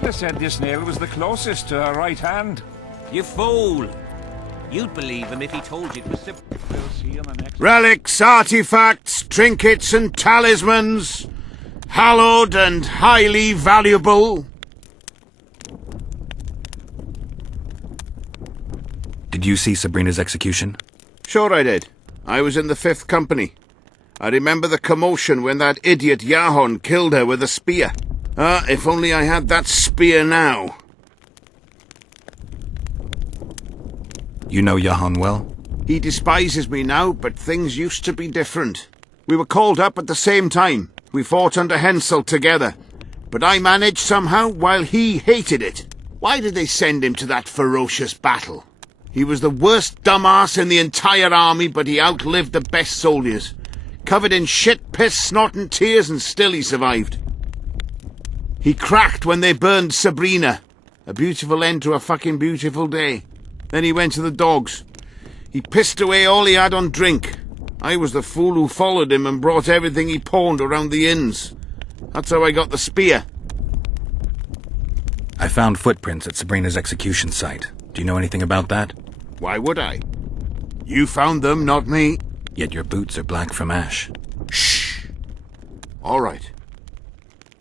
Padla said this nail was the closest to her right hand. You fool! You'd believe him if he told you it was We'll see on the next... Relics, artifacts, trinkets and talismans, hallowed and highly valuable. Did you see Sabrina's execution? Sure I did. I was in the 5th Company. I remember the commotion when that idiot Yahon killed her with a spear. If only I had that spear now. You know Yahon well? He despises me now, but things used to be different. We were called up at the same time. We fought under Hensel together. But I managed somehow while he hated it. Why did they send him to that ferocious battle? He was the worst dumbass in the entire army, but he outlived the best soldiers. Covered in shit, piss, snot and tears, and still he survived. He cracked when they burned Sabrina. A beautiful end to a fucking beautiful day. Then he went to the dogs. He pissed away all he had on drink. I was the fool who followed him and brought everything he pawned around the inns. That's how I got the spear. I found footprints at Sabrina's execution site. Do you know anything about that? Why would I? You found them, not me. Yet your boots are black from ash. Shh. All right.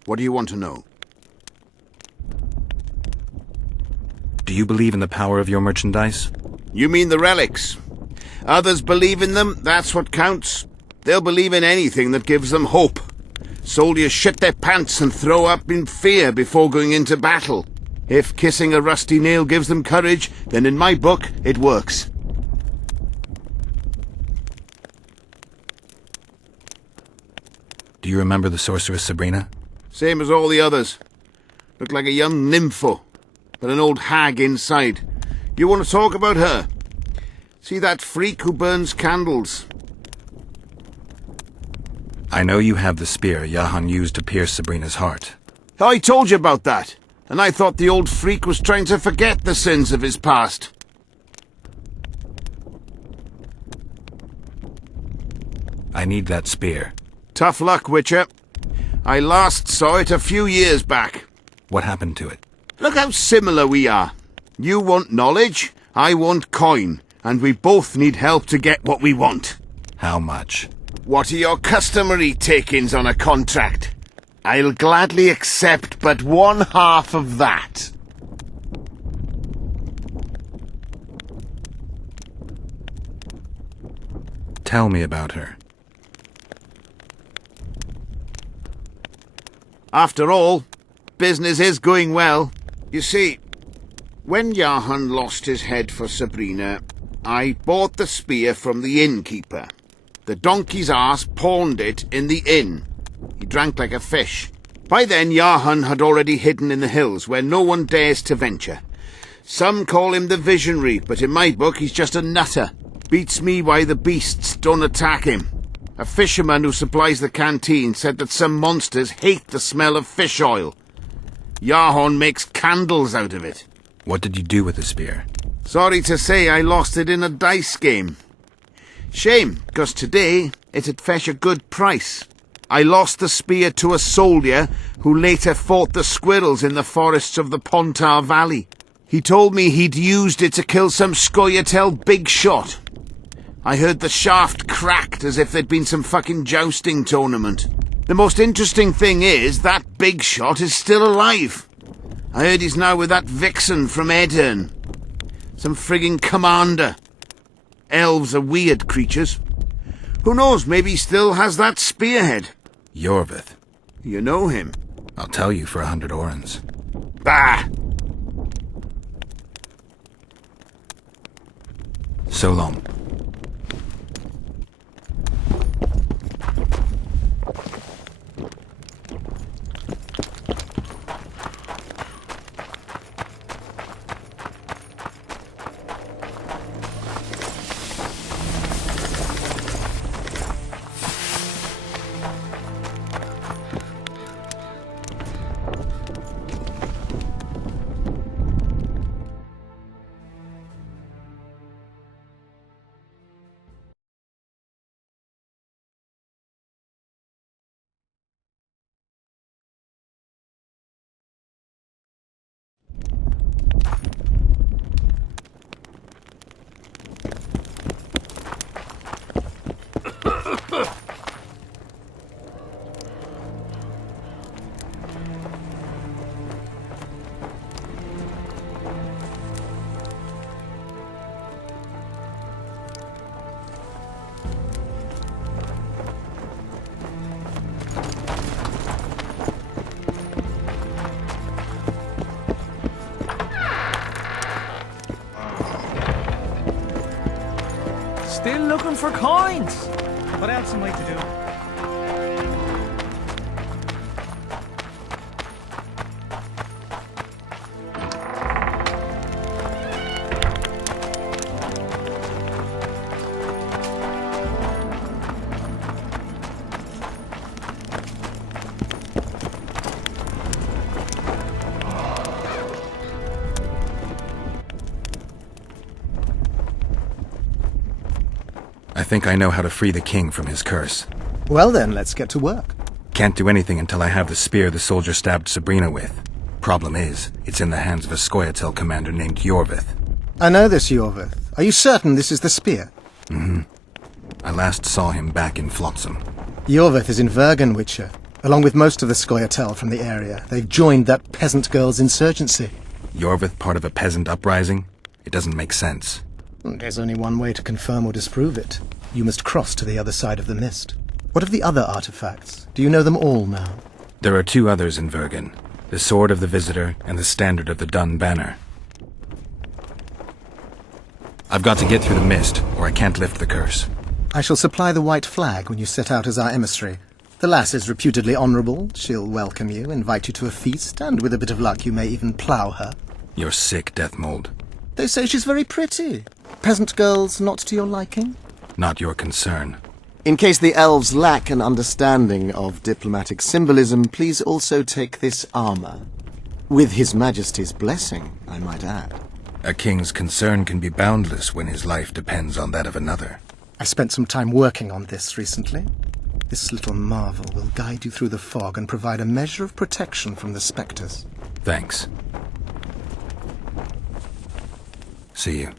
What do you want to know? Do you believe in the power of your merchandise? You mean the relics? Others believe in them, that's what counts. They'll believe in anything that gives them hope. Soldiers shit their pants and throw up in fear before going into battle. If kissing a rusty nail gives them courage, then in my book, it works. Do you remember the sorceress Sabrina? Same as all the others. Looked like a young nympho, but an old hag inside. You want to talk about her? See that freak who burns candles? I know you have the spear Yahon used to pierce Sabrina's heart. I told you about that, and I thought the old freak was trying to forget the sins of his past. I need that spear. Tough luck, Witcher. I last saw it a few years back. What happened to it? Look how similar we are. You want knowledge, I want coin, and we both need help to get what we want. How much? What are your customary take-ins on a contract? I'll gladly accept but 1/2 of that. Tell me about her. After all, business is going well. You see, when Yahon lost his head for Sabrina, I bought the spear from the innkeeper. The donkey's ass pawned it in the inn. He drank like a fish. By then, Yahon had already hidden in the hills, where no one dares to venture. Some call him the visionary, but in my book he's just a nutter. Beats me why the beasts don't attack him. A fisherman who supplies the canteen said that some monsters hate the smell of fish oil. Yahon makes candles out of it. What did you do with the spear? Sorry to say I lost it in a dice game. Shame, 'cause today it'd fetch a good price. I lost the spear to a soldier who later fought the squirrels in the forests of the Pontar Valley. He told me he'd used it to kill some Scoia'tael big shot. I heard the shaft cracked as if there'd been some fucking jousting tournament. The most interesting thing is that big shot is still alive. I heard he's now with that vixen from Edern. Some frigging commander. Elves are weird creatures. Who knows, maybe he still has that spearhead. Yorvith. You know him? I'll tell you for 100 orens. Bah! So long. Still looking for coins? What else am I to do? I think I know how to free the king from his curse. Well then, let's get to work. Can't do anything until I have the spear the soldier stabbed Sabrina with. Problem is, it's in the hands of a Scoia'tael commander named Yorvith. I know this Yorvith. Are you certain this is the spear? Mm-hmm. I last saw him back in Flotsam. Yorvith is in Vergen, Witcher, along with most of the Scoia'tael from the area. They've joined that peasant girl's insurgency. Yorvith part of a peasant uprising? It doesn't make sense. There's only one way to confirm or disprove it. You must cross to the other side of the mist. What of the other artifacts? Do you know them all now? There are two others in Vergen. The Sword of the Visitor and the Standard of the Dun Banner. I've got to get through the mist, or I can't lift the curse. I shall supply the white flag when you set out as our emissary. The lass is reputedly honourable. She'll welcome you, invite you to a feast, and with a bit of luck you may even plough her. You're sick, Deathmold. They say she's very pretty. Peasant girls not to your liking? Not your concern. In case the elves lack an understanding of diplomatic symbolism, please also take this armor. With His Majesty's blessing, I might add. A king's concern can be boundless when his life depends on that of another. I spent some time working on this recently. This little marvel will guide you through the fog and provide a measure of protection from the spectres. Thanks. See you.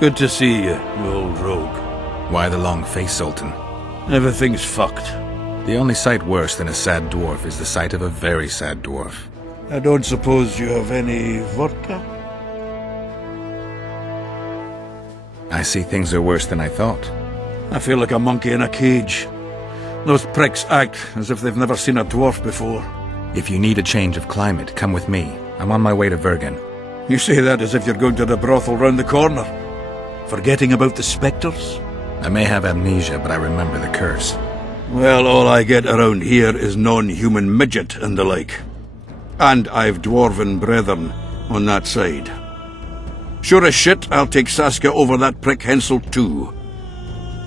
Good to see you, you old rogue. Why the long face, Sultan? Everything's fucked. The only sight worse than a sad dwarf is the sight of a very sad dwarf. I don't suppose you have any vodka? I see things are worse than I thought. I feel like a monkey in a cage. Those pricks act as if they've never seen a dwarf before. If you need a change of climate, come with me. I'm on my way to Vergen. You say that as if you're going to the brothel round the corner. Forgetting about the spectres? I may have amnesia, but I remember the curse. Well, all I get around here is non-human midget and the like. And I've dwarven brethren on that side. Sure as shit, I'll take Saskia over that prick Hensel too.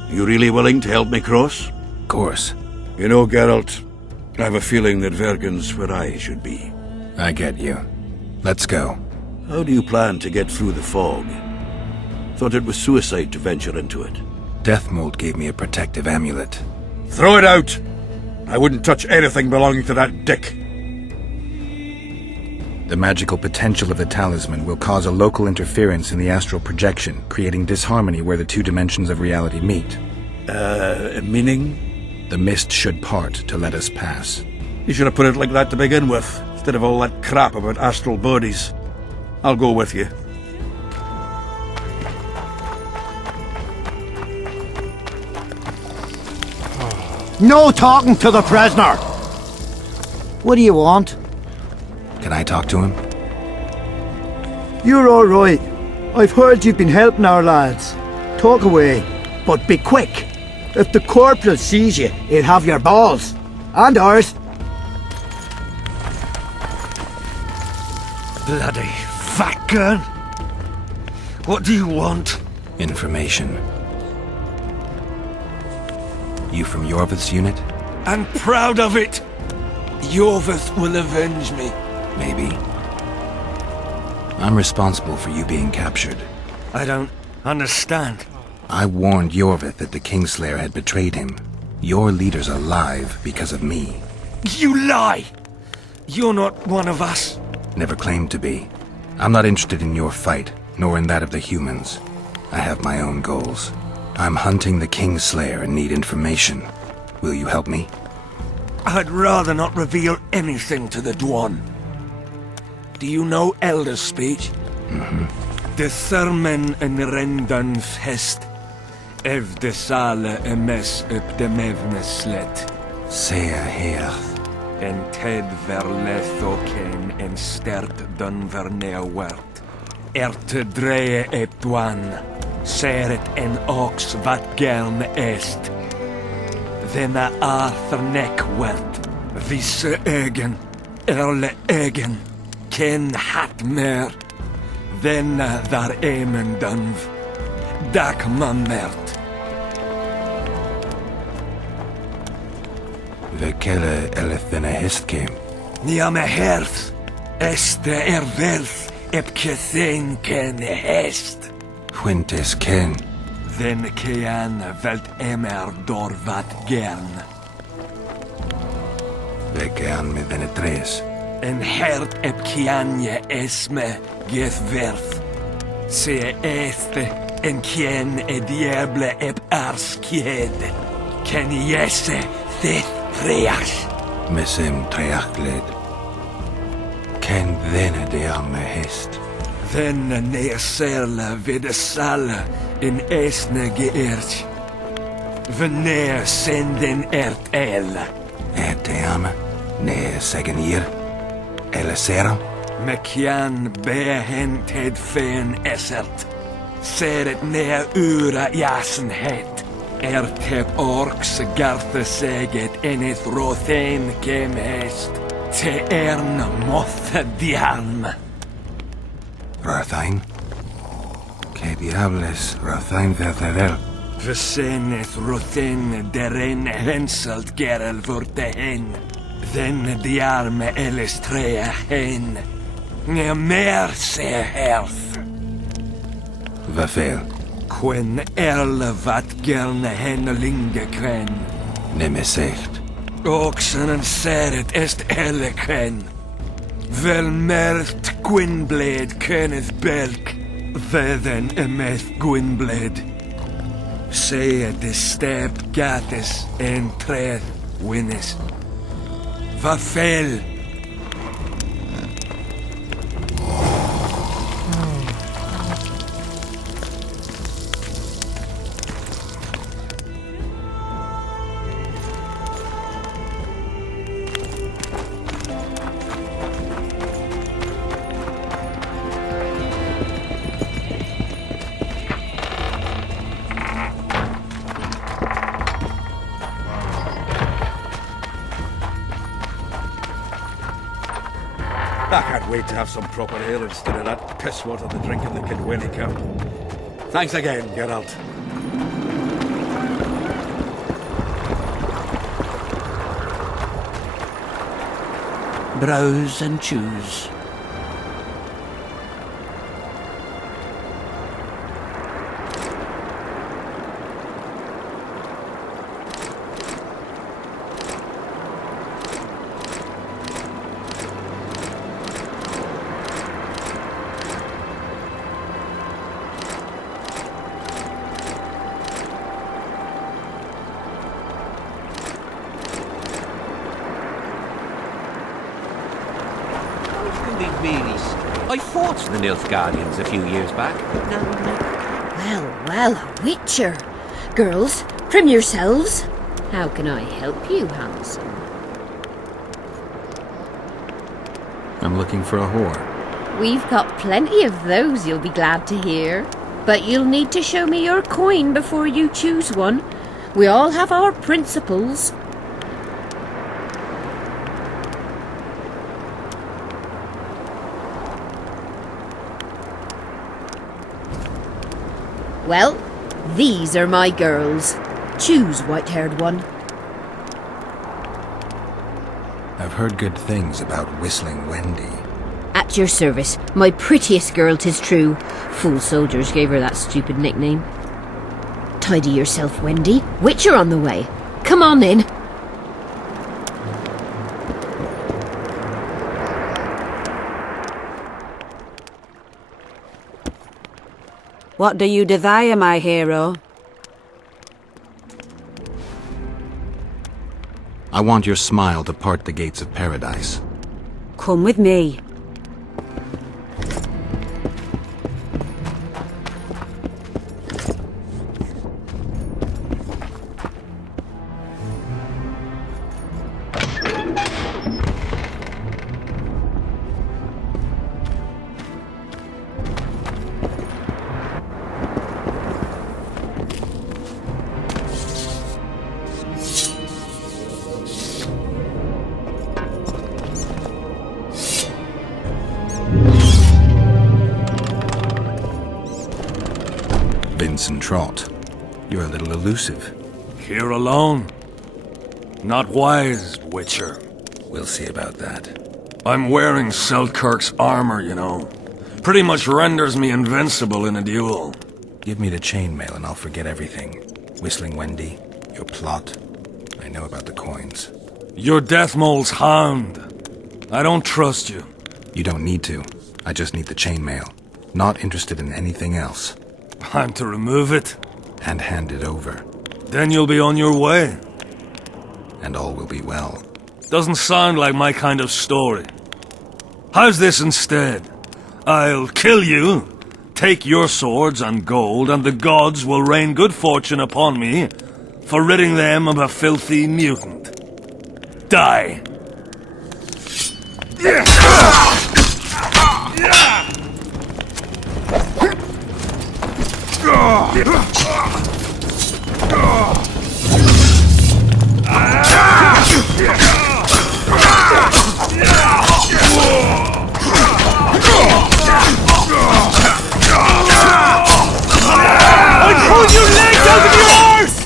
You really willing to help me cross? Of course. You know, Geralt, I have a feeling that Vergen's where I should be. I get you. Let's go. How do you plan to get through the fog? Thought it was suicide to venture into it. Deathmold gave me a protective amulet. Throw it out! I wouldn't touch anything belonging to that dick. The magical potential of the talisman will cause a local interference in the astral projection, creating disharmony where the two dimensions of reality meet. Meaning? The mist should part to let us pass. You should have put it like that to begin with. instead of all that crap about astral bodies. I'll go with you. No talking to the prisoner! What do you want? Can I talk to him? You're all right. I've heard you've been helping our lads. Talk away, but be quick. If the corporal sees you, he'll have your balls. And ours. Bloody fat gun! What do you want? Information. You from Yorvith's unit? I'm proud of it! Yorvith will avenge me. Maybe. I'm responsible for you being captured. I don't understand. I warned Yorvith that the Kingslayer had betrayed him. Your leader's alive because of me. You lie! You're not one of us. Never claimed to be. I'm not interested in your fight, nor in that of the humans. I have my own goals. I'm hunting the Kingslayer and need information. Will you help me? I'd rather not reveal anything to the Dwan. Do you know Elder's speech? De sermen en rendan fest. Ev de sale emes upp de mevne slet. Sea her. En ted verleth o ken en stert dun vernea wert. Erte dreie ep dwan. Seret en ox vat gern est. Denna arthur nek wert. Visse egen. Erle egen. Ken hat mer. Denna dar emen dunv. Dak mammert. Vekele elethene hestkem. Nia me herth. Este verth. Ep kethen ken hest. Fuentes ken. Den kean velt emer dorvat gern. Vekean me venetres. En hert ep kianje esme geth verth. Se este en kien e diable ep ars kied. Ken jesse thith treach. Mesem treachled. Ken vene de amme hest. Den neerserle vide salle in esne geërtj. Veneer senden ert el. Erte amme. Ne segen hier. Eleseram. Mekian behen ted fen essert. Seret nea ura jasen het. Ertep orks garthe seget eneth rothen kem hest. Te ern mothe dialm. Rathain? Que diables Rathain verderel? Veseneth rothen deren henselt gerel vurte hen. Den diarme elestrea hen. Ne mer se herth. Vafel. Quen erle vat gerne hen linge kren. Nemesecht. Oxen en seret est elle kren. Vel mert Gwynblade kenneth belk. Vedden emeth Gwynblade. Se de step gatis en treth winnes. Vafel. I can't wait to have some proper ale instead of that piss water the drinking the Kidwinny camp. Thanks again, Geralt. Browse and choose. It can be really strange. I fought the Nilfgaardians a few years back. No. Well, a witcher. Girls, trim yourselves. How can I help you, handsome? I'm looking for a whore. We've got plenty of those, you'll be glad to hear. But you'll need to show me your coin before you choose one. We all have our principles. Well, these are my girls. Choose, white-haired one. I've heard good things about Whistling Wendy. At your service, my prettiest girl, 'tis true. Fool soldiers gave her that stupid nickname. Tidy yourself, Wendy. Witcher on the way. Come on in. What do you desire, my hero? I want your smile to part the gates of paradise. Come with me. Vincent Trott, you're a little elusive. Here alone. Not wise, Witcher. We'll see about that. I'm wearing Selkirk's armor, you know. Pretty much renders me invincible in a duel. Give me the chainmail and I'll forget everything. Whistling Wendy, your plot. I know about the coins. You're Deathmole's hound. I don't trust you. You don't need to. I just need the chainmail. Not interested in anything else. I'm to remove it? And hand it over. Then you'll be on your way. And all will be well. Doesn't sound like my kind of story. How's this instead? I'll kill you, take your swords and gold, and the gods will rain good fortune upon me for ridding them of a filthy mutant. Die! Pull your legs out of your arse!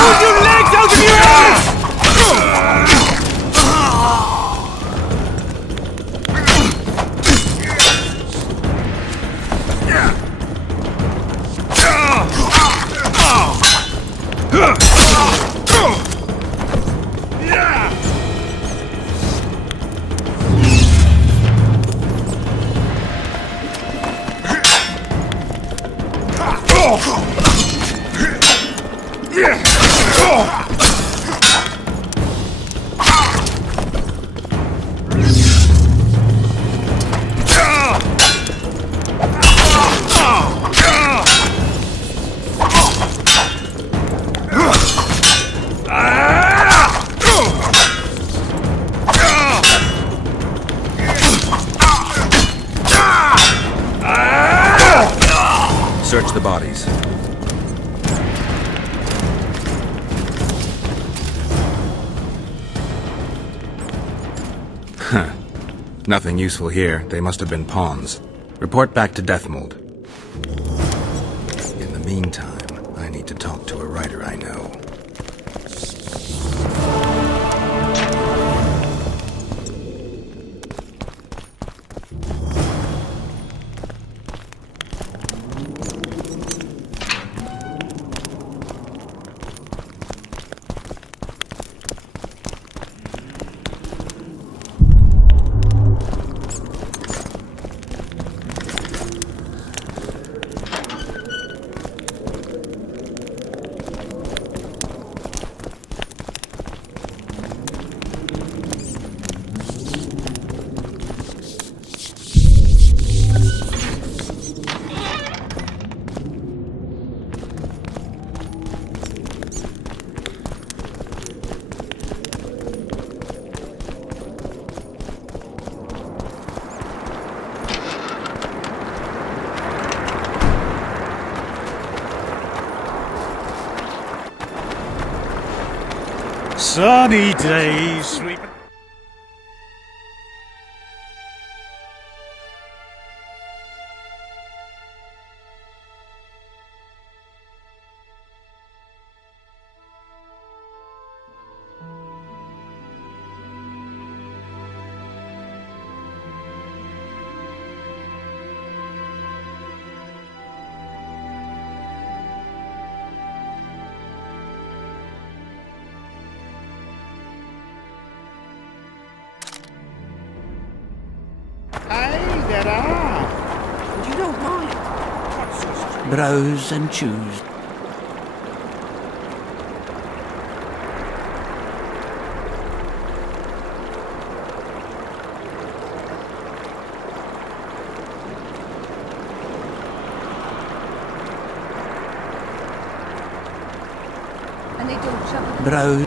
Pull your legs out of your arse! Search the bodies. Huh. Nothing useful here. They must have been pawns. Report back to Deathmold. In the meantime, I need to talk to a writer I know. Sunny days, sleeping. There are. And you don't mind. Browse and choose. And they don't shop. Browse.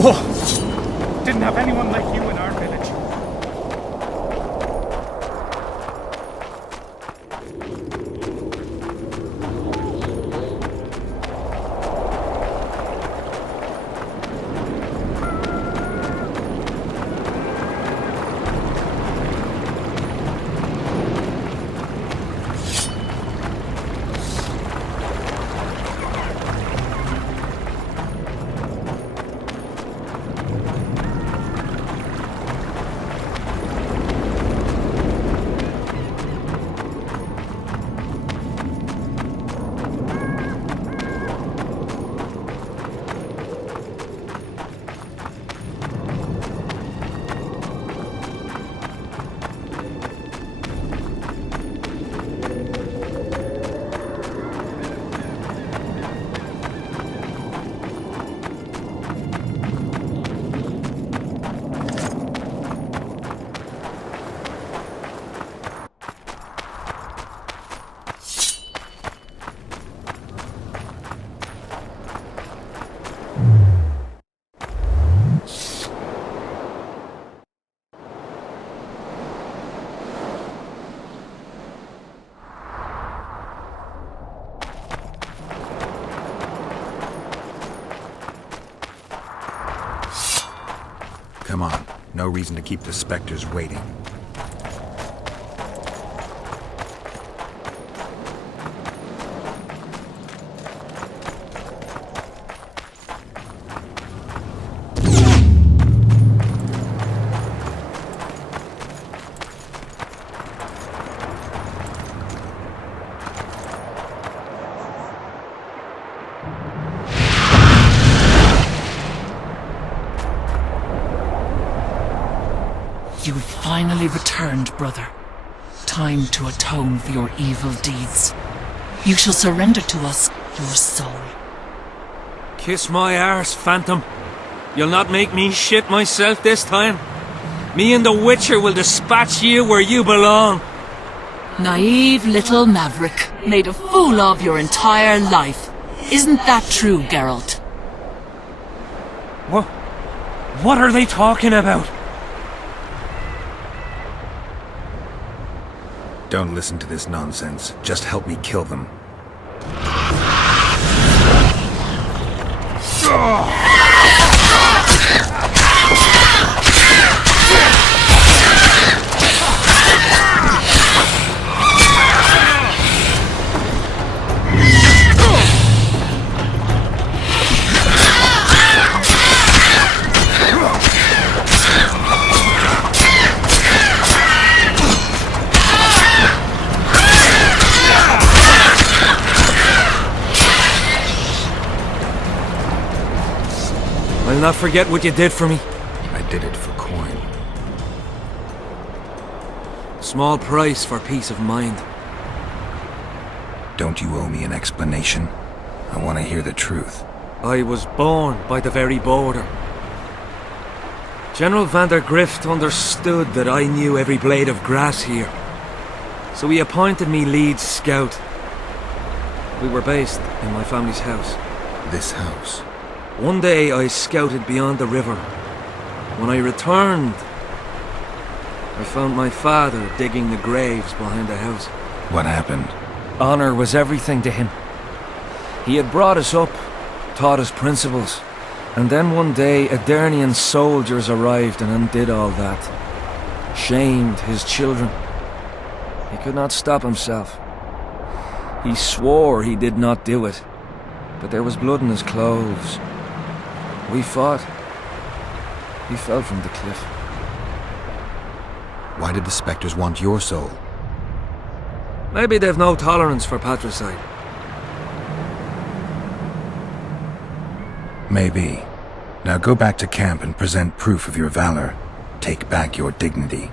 Whoa! Didn't have anyone like you in our village. Come on. No reason to keep the specters waiting. You've finally returned, brother. Time to atone for your evil deeds. You shall surrender to us your soul. Kiss my arse, Phantom. You'll not make me shit myself this time. Me and the Witcher will dispatch you where you belong. Naive little maverick, made a fool of your entire life. Isn't that true, Geralt? What are they talking about? Don't listen to this nonsense. Just help me kill them. I'll not forget what you did for me. I did it for coin. Small price for peace of mind. Don't you owe me an explanation? I want to hear the truth. I was born by the very border. General van der Grift understood that I knew every blade of grass here. So he appointed me lead scout. We were based in my family's house. This house? One day I scouted beyond the river. When I returned, I found my father digging the graves behind the house. What happened? Honor was everything to him. He had brought us up, taught us principles, and then one day Adernian soldiers arrived and undid all that. Shamed his children. He could not stop himself. He swore he did not do it, but there was blood in his clothes. We fought. He fell from the cliff. Why did the spectres want your soul? Maybe they've no tolerance for patricide. Maybe. Now go back to camp and present proof of your valor. Take back your dignity.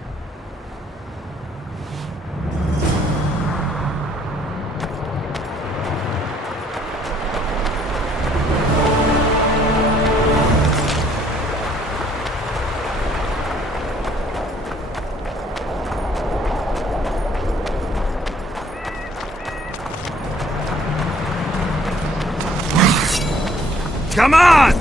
Come on!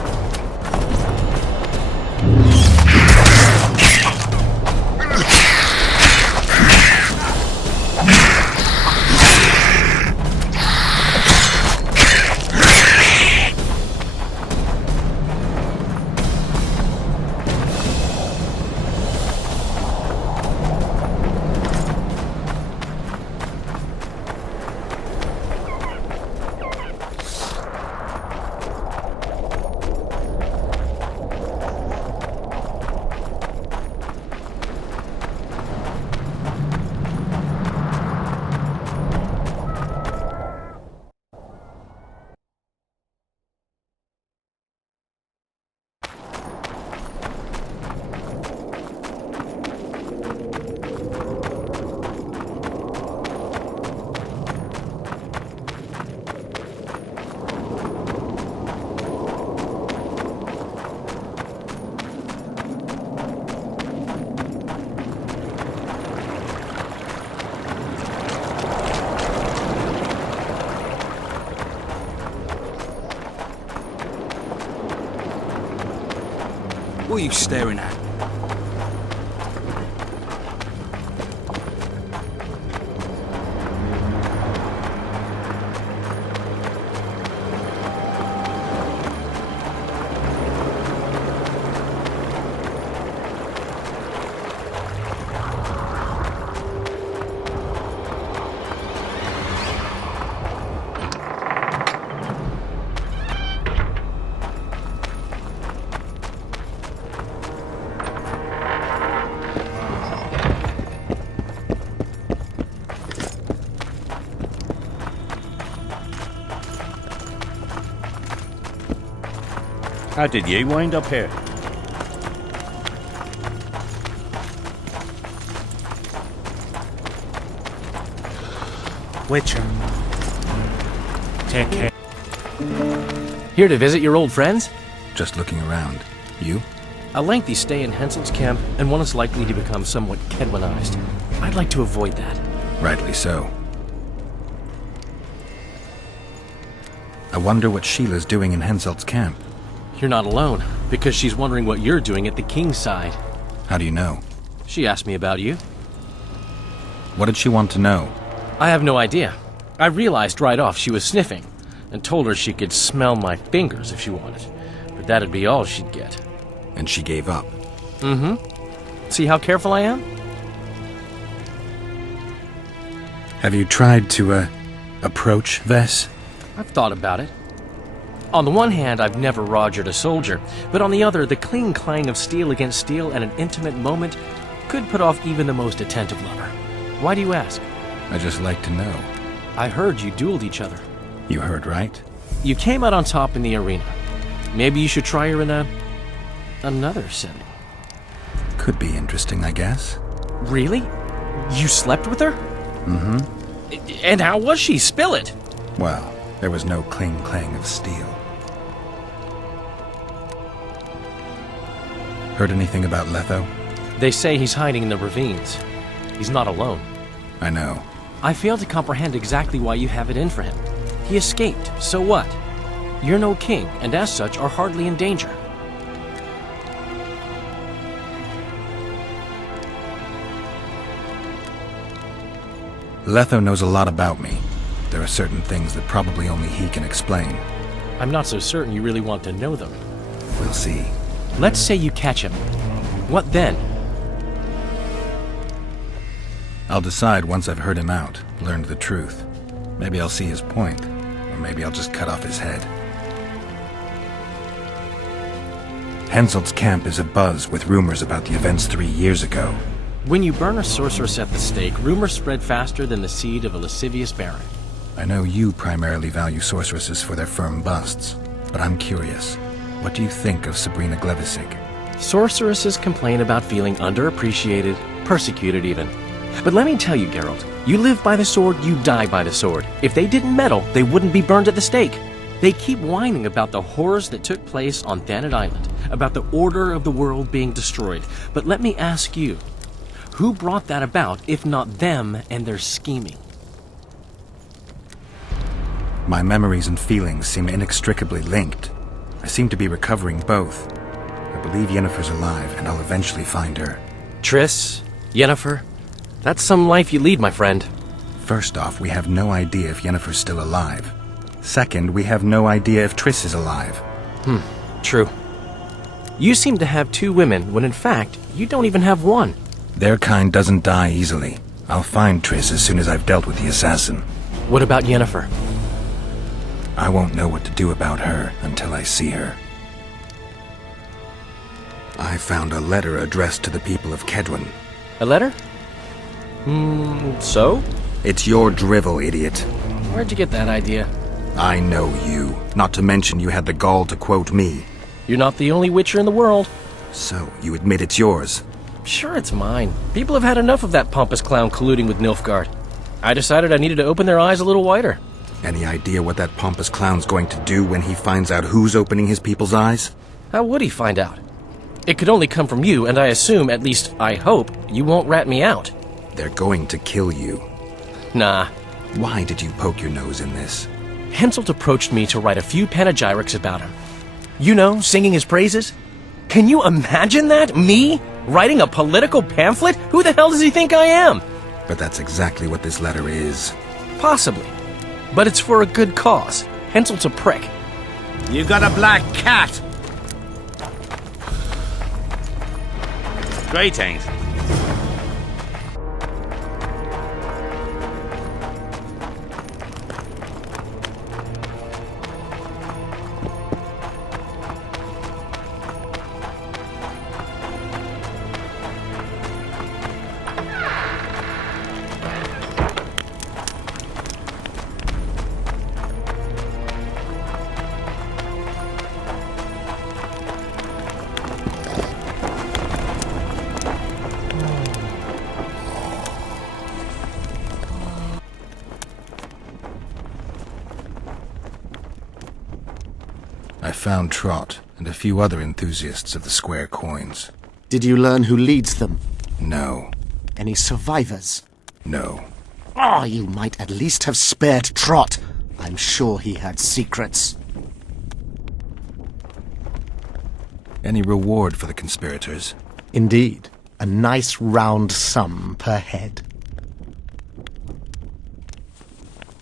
What are you staring at? How did you wind up here? Witcher. Take care. Here to visit your old friends? Just looking around. You? A lengthy stay in Hensel's camp, and one is likely to become somewhat Kedwanized. I'd like to avoid that. Rightly so. I wonder what Sheila's doing in Henselt's camp. You're not alone, because she's wondering what you're doing at the king's side. How do you know? She asked me about you. What did she want to know? I have no idea. I realized right off she was sniffing, and told her she could smell my fingers if she wanted. But that'd be all she'd get. And she gave up? Mm-hmm. See how careful I am? Have you tried to, approach Vess? I've thought about it. On the one hand, I've never rogered a soldier, but on the other, the clean clang of steel against steel at an intimate moment could put off even the most attentive lover. Why do you ask? I just like to know. I heard you dueled each other. You heard right. You came out on top in the arena. Maybe you should try her in another setting. Could be interesting, I guess. Really? You slept with her? Mm-hmm. And how was she? Spill it! Well, there was no cling-clang of steel. Heard anything about Letho? They say he's hiding in the ravines. He's not alone. I know. I fail to comprehend exactly why you have it in for him. He escaped, so what? You're no king, and as such are hardly in danger. Letho knows a lot about me. There are certain things that probably only he can explain. I'm not so certain you really want to know them. We'll see. Let's say you catch him. What then? I'll decide once I've heard him out, learned the truth. Maybe I'll see his point, or maybe I'll just cut off his head. Henselt's camp is abuzz with rumors about the events 3 years ago. When you burn a sorceress at the stake, rumors spread faster than the seed of a lascivious baron. I know you primarily value sorceresses for their firm busts, but I'm curious. What do you think of Sabrina Glevissig? Sorceresses complain about feeling underappreciated, persecuted even. But let me tell you, Geralt, you live by the sword, you die by the sword. If they didn't meddle, they wouldn't be burned at the stake. They keep whining about the horrors that took place on Thanet Island, about the order of the world being destroyed. But let me ask you, who brought that about, if not them and their scheming? My memories and feelings seem inextricably linked. I seem to be recovering both. I believe Yennefer's alive, and I'll eventually find her. Triss? Yennefer? That's some life you lead, my friend. First off, we have no idea if Yennefer's still alive. Second, we have no idea if Triss is alive. True. You seem to have 2 women, when in fact, you don't even have one. Their kind doesn't die easily. I'll find Triss as soon as I've dealt with the assassin. What about Yennefer? I won't know what to do about her until I see her. I found a letter addressed to the people of Kedwen. A letter? So? It's your drivel, idiot. Where'd you get that idea? I know you. Not to mention you had the gall to quote me. You're not the only witcher in the world. So, you admit it's yours? Sure, it's mine. People have had enough of that pompous clown colluding with Nilfgaard. I decided I needed to open their eyes a little wider. Any idea what that pompous clown's going to do when he finds out who's opening his people's eyes? How would he find out? It could only come from you, and I assume, at least I hope, you won't rat me out. They're going to kill you. Nah. Why did you poke your nose in this? Henselt approached me to write a few panegyrics about him. You know, singing his praises. Can you imagine that? Me? Writing a political pamphlet? Who the hell does he think I am? But that's exactly what this letter is. Possibly. But it's for a good cause. Henselt's a prick. You got a black cat! Greetings. I found Trot and a few other enthusiasts of the square coins. Did you learn who leads them? No. Any survivors? No. Oh, you might at least have spared Trot. I'm sure he had secrets. Any reward for the conspirators? Indeed. A nice round sum per head.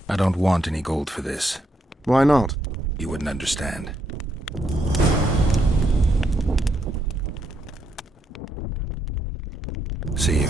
I don't want any gold for this. Why not? You wouldn't understand. See you.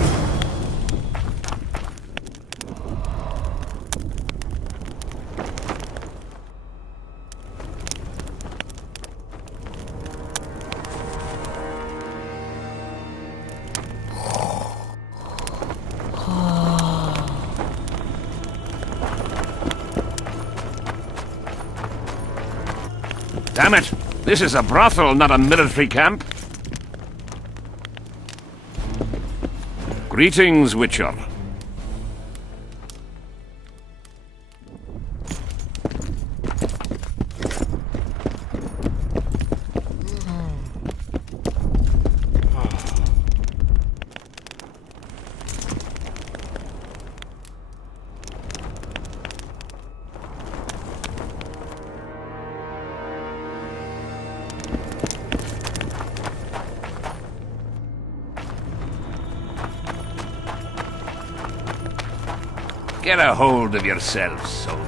Damn it! This is a brothel, not a military camp. Greetings, Witcher. Get a hold of yourself, soldier.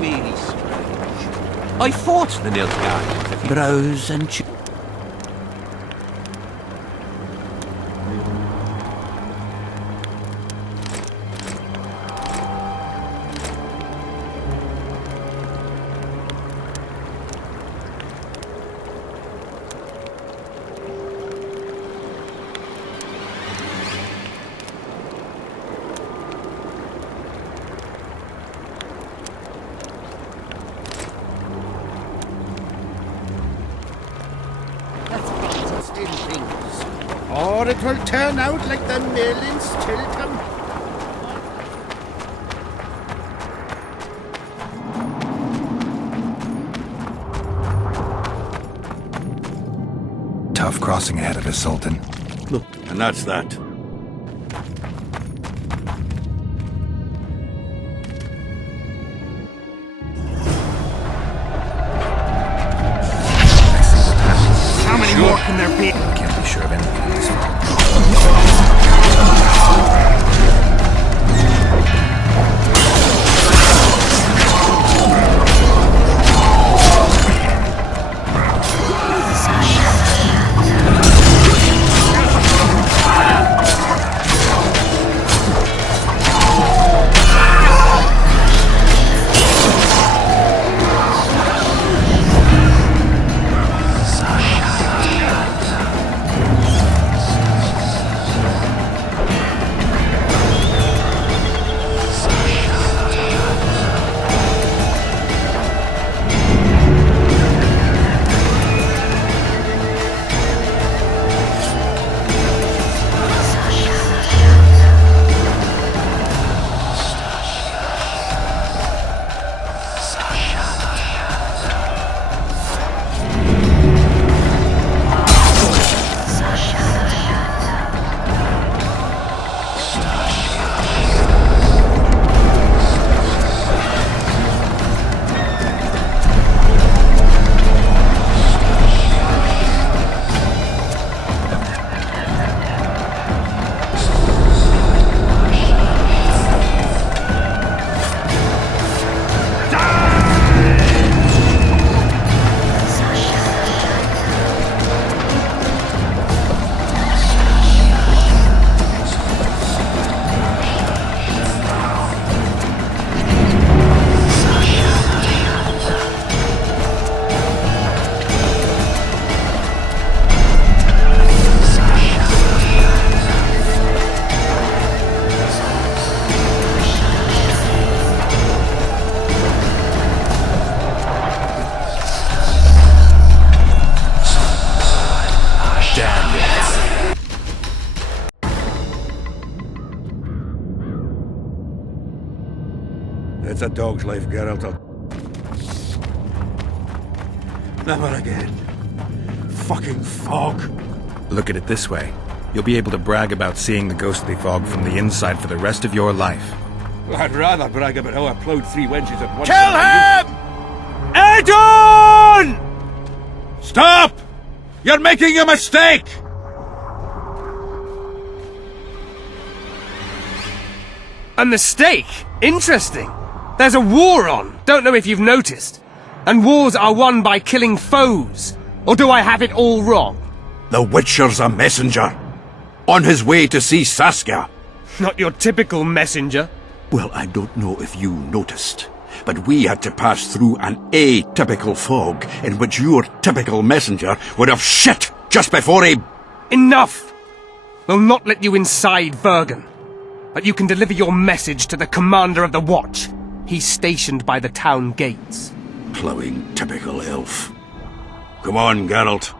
Really strange. I fought the Nilfgaardians. Browse and choose. Or it will turn out like the mill in Stilton. Tough crossing ahead of us, Sultan. Look, and that's that. How many more can there be? Can't be sure of anything at this point. It's a dog's life, Geralt. Never again. Fucking fog. Look at it this way. You'll be able to brag about seeing the ghostly fog from the inside for the rest of your life. Well, I'd rather brag about how I ploughed 3 wenches at once. Kill him! Edon! Stop! You're making a mistake! A mistake? Interesting. There's a war on. Don't know if you've noticed. And wars are won by killing foes. Or do I have it all wrong? The Witcher's a messenger. On his way to see Saskia. Not your typical messenger. Well, I don't know if you noticed, but we had to pass through an atypical fog in which your typical messenger would have shit just before he... Enough! We'll not let you inside Vergen. But you can deliver your message to the commander of the watch. He's stationed by the town gates. Ploughing typical elf. Come on, Geralt.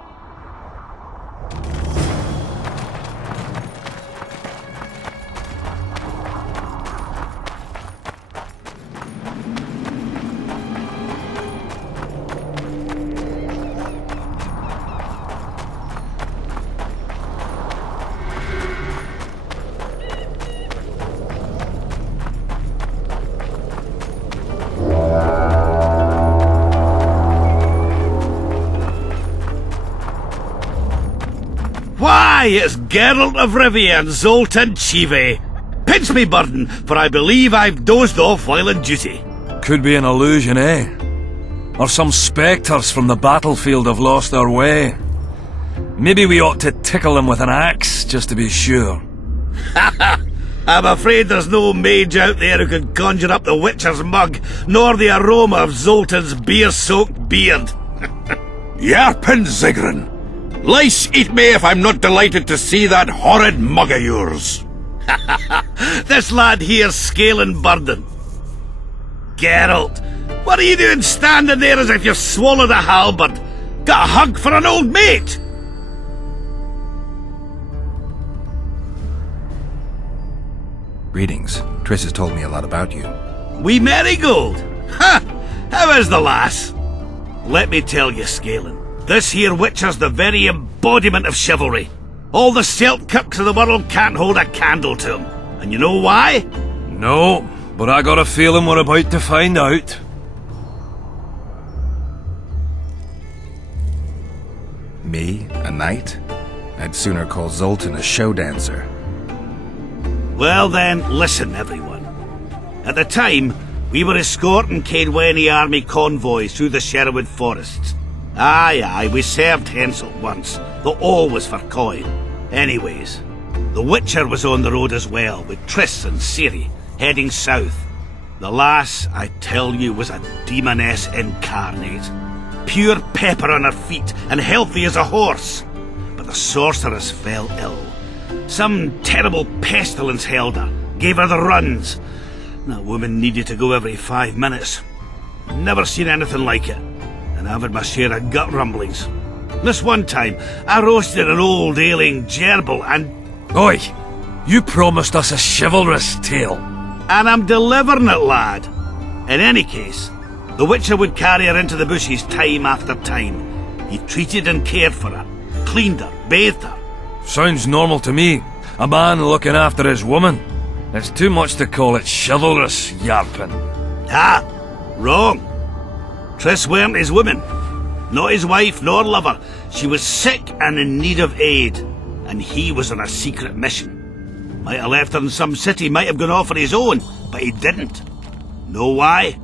Why, it's Geralt of Rivia and Zoltan Chive. Pinch me, burden, for I believe I've dozed off while on duty. Could be an illusion, eh? Or some spectres from the battlefield have lost their way. Maybe we ought to tickle them with an axe, just to be sure. I'm afraid there's no mage out there who can conjure up the Witcher's mug, nor the aroma of Zoltan's beer-soaked beard. Yarpin Zigrin! Lice eat me if I'm not delighted to see that horrid mug of yours. This lad here's scaling burden. Geralt, what are you doing standing there as if you've swallowed a halberd? Got a hug for an old mate? Greetings. Triss has told me a lot about you. Wee Marigold? Ha! How is the lass? Let me tell you, Scaling, this here Witcher's the very embodiment of chivalry. All the Selkirks of the world can't hold a candle to him. And you know why? No, but I got a feeling we're about to find out. Me? A knight? I'd sooner call Zoltan a show dancer. Well then, listen everyone. At the time, we were escorting Caedwene army convoys through the Sherwood forests. Aye, we served Hensel once, though all was for coin. Anyways, the Witcher was on the road as well, with Triss and Ciri, heading south. The lass, I tell you, was a demoness incarnate. Pure pepper on her feet, and healthy as a horse. But the sorceress fell ill. Some terrible pestilence held her, gave her the runs. That woman needed to go every 5 minutes. Never seen anything like it. And I've had my share of gut rumblings. This one time, I roasted an old ailing gerbil and... Oi! You promised us a chivalrous tale. And I'm delivering it, lad. In any case, the Witcher would carry her into the bushes time after time. He treated and cared for her, cleaned her, bathed her. Sounds normal to me. A man looking after his woman. It's too much to call it chivalrous, Yarpin. Ah, wrong. Triss weren't his woman. Not his wife nor lover. She was sick and in need of aid. And he was on a secret mission. Might have left her in some city, might have gone off on his own, but he didn't. Know why?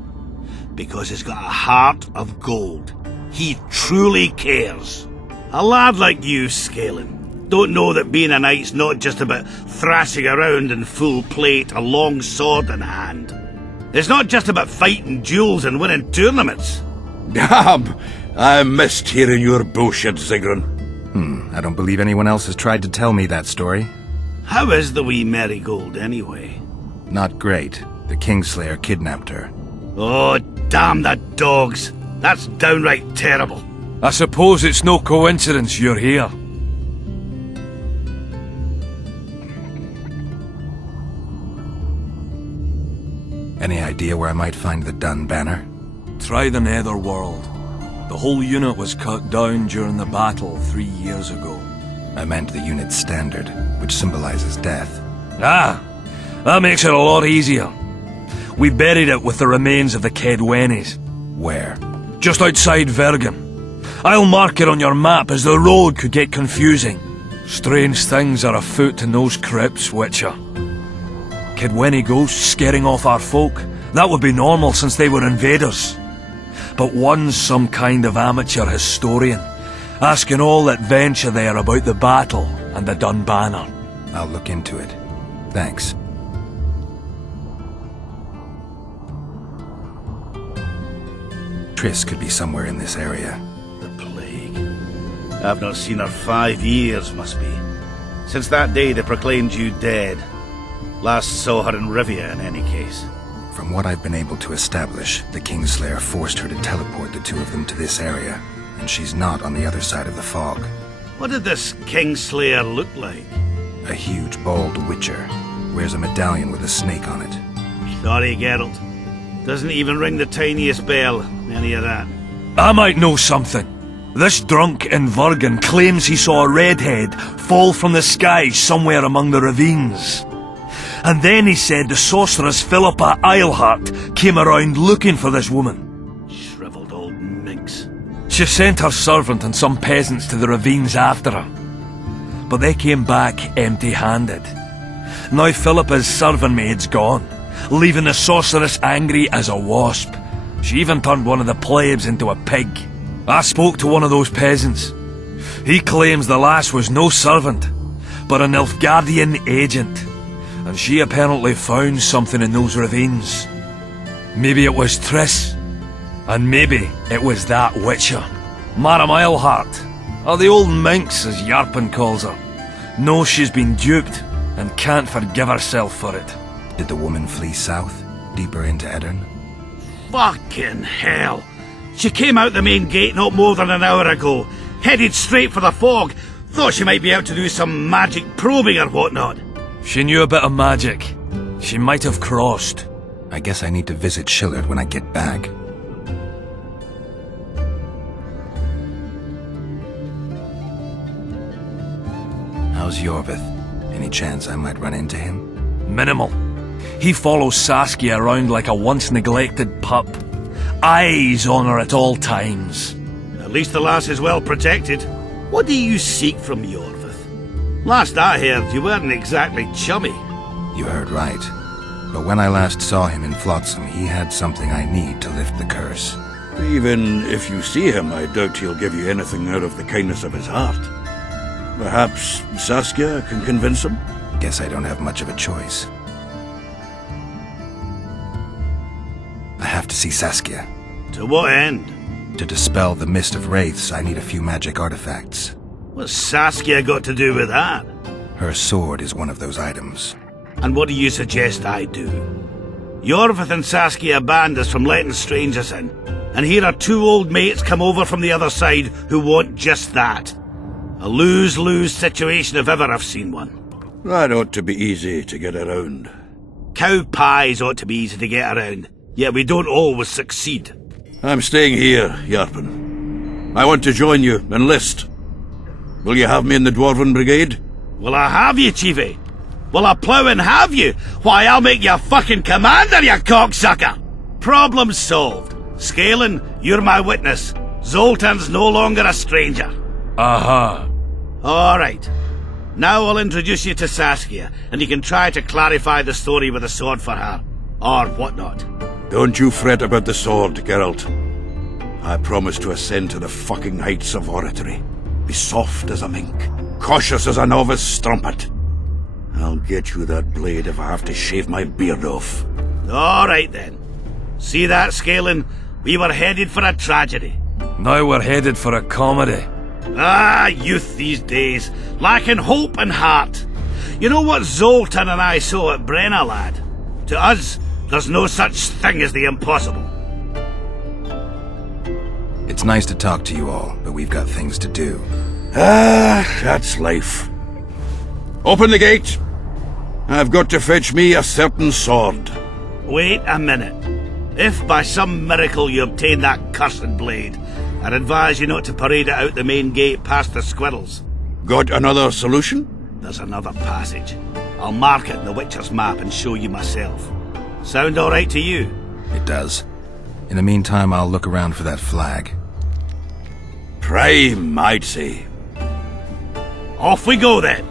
Because he's got a heart of gold. He truly cares. A lad like you, Scaling, don't know that being a knight's not just about thrashing around in full plate, a long sword in hand. It's not just about fighting duels and winning tournaments. Damn! I missed hearing your bullshit, Zigrin. I don't believe anyone else has tried to tell me that story. How is the wee Marigold, anyway? Not great. The Kingslayer kidnapped her. Oh, damn the dogs! That's downright terrible. I suppose it's no coincidence you're here. Any idea where I might find the Dun banner? Try the Netherworld. The whole unit was cut down during the battle 3 years ago. I meant the unit's standard, which symbolizes death. Ah, that makes it a lot easier. We buried it with the remains of the Caedwenes. Where? Just outside Vergen. I'll mark it on your map, as the road could get confusing. Strange things are afoot in those crypts, Witcher. Caedwene ghosts scaring off our folk. That would be normal since they were invaders. But one's some kind of amateur historian, asking all that venture there about the battle and the Dun banner. I'll look into it. Thanks. Triss could be somewhere in this area. The plague. I've not seen her 5 years, must be. Since that day they proclaimed you dead. Last saw her in Rivia, in any case. From what I've been able to establish, the Kingslayer forced her to teleport the two of them to this area, and she's not on the other side of the fog. What did this Kingslayer look like? A huge, bald witcher. Wears a medallion with a snake on it. Sorry, Geralt. Doesn't even ring the tiniest bell, any of that. I might know something. This drunk in Virgin claims he saw a redhead fall from the skies somewhere among the ravines. And then he said the sorceress Philippa Eilhart came around looking for this woman. Shriveled old minx. She sent her servant and some peasants to the ravines after her. But they came back empty-handed. Now Philippa's servant maid's gone, leaving the sorceress angry as a wasp. She even turned one of the plebs into a pig. I spoke to one of those peasants. He claims the lass was no servant, but an Nilfgaardian agent. And she apparently found something in those ravines. Maybe it was Triss, and maybe it was that witcher. Madame Eilhart, or the old minx as Yarpen calls her, knows she's been duped and can't forgive herself for it. Did the woman flee south, deeper into Edirn? Fucking hell! She came out the main gate not more than an hour ago, headed straight for the fog. Thought she might be out to do some magic probing or whatnot. She knew a bit of magic. She might have crossed. I guess I need to visit Shillard when I get back. How's Yorvith? Any chance I might run into him? Minimal. He follows Saskia around like a once-neglected pup. Eyes on her at all times. At least the lass is well protected. What do you seek from Yorvith? Last I heard, you weren't exactly chummy. You heard right. But when I last saw him in Flotsam, he had something I need to lift the curse. Even if you see him, I doubt he'll give you anything out of the kindness of his heart. Perhaps Saskia can convince him? Guess I don't have much of a choice. I have to see Saskia. To what end? To dispel the mist of wraiths, I need a few magic artifacts. What's Saskia got to do with that? Her sword is one of those items. And what do you suggest I do? Yorvith and Saskia banned us from letting strangers in, and here are two old mates come over from the other side who want just that. A lose-lose situation if ever I've seen one. That ought to be easy to get around. Cow pies ought to be easy to get around, yet we don't always succeed. I'm staying here, Yarpen. I want to join you, enlist. Will you have me in the Dwarven Brigade? Will I have you, Chiefy? Will I plough and have you? Why, I'll make you fucking commander, you cocksucker! Problem solved. Scalen, you're my witness. Zoltan's no longer a stranger. Aha. Alright. Now I'll introduce you to Saskia, and you can try to clarify the story with a sword for her. Or whatnot. Don't you fret about the sword, Geralt. I promise to ascend to the fucking heights of oratory. Be soft as a mink, cautious as a novice strumpet. I'll get you that blade if I have to shave my beard off. Alright then. See that, Scalen? We were headed for a tragedy. Now we're headed for a comedy. Ah, youth these days, lacking hope and heart. You know what Zoltan and I saw at Brenna, lad? To us, there's no such thing as the impossible. It's nice to talk to you all, but we've got things to do. Ah, that's life. Open the gate. I've got to fetch me a certain sword. Wait a minute. If by some miracle you obtain that cursed blade, I'd advise you not to parade it out the main gate past the squirrels. Got another solution? There's another passage. I'll mark it in the Witcher's map and show you myself. Sound all right to you? It does. In the meantime, I'll look around for that flag. Prime, I'd say. Off we go then.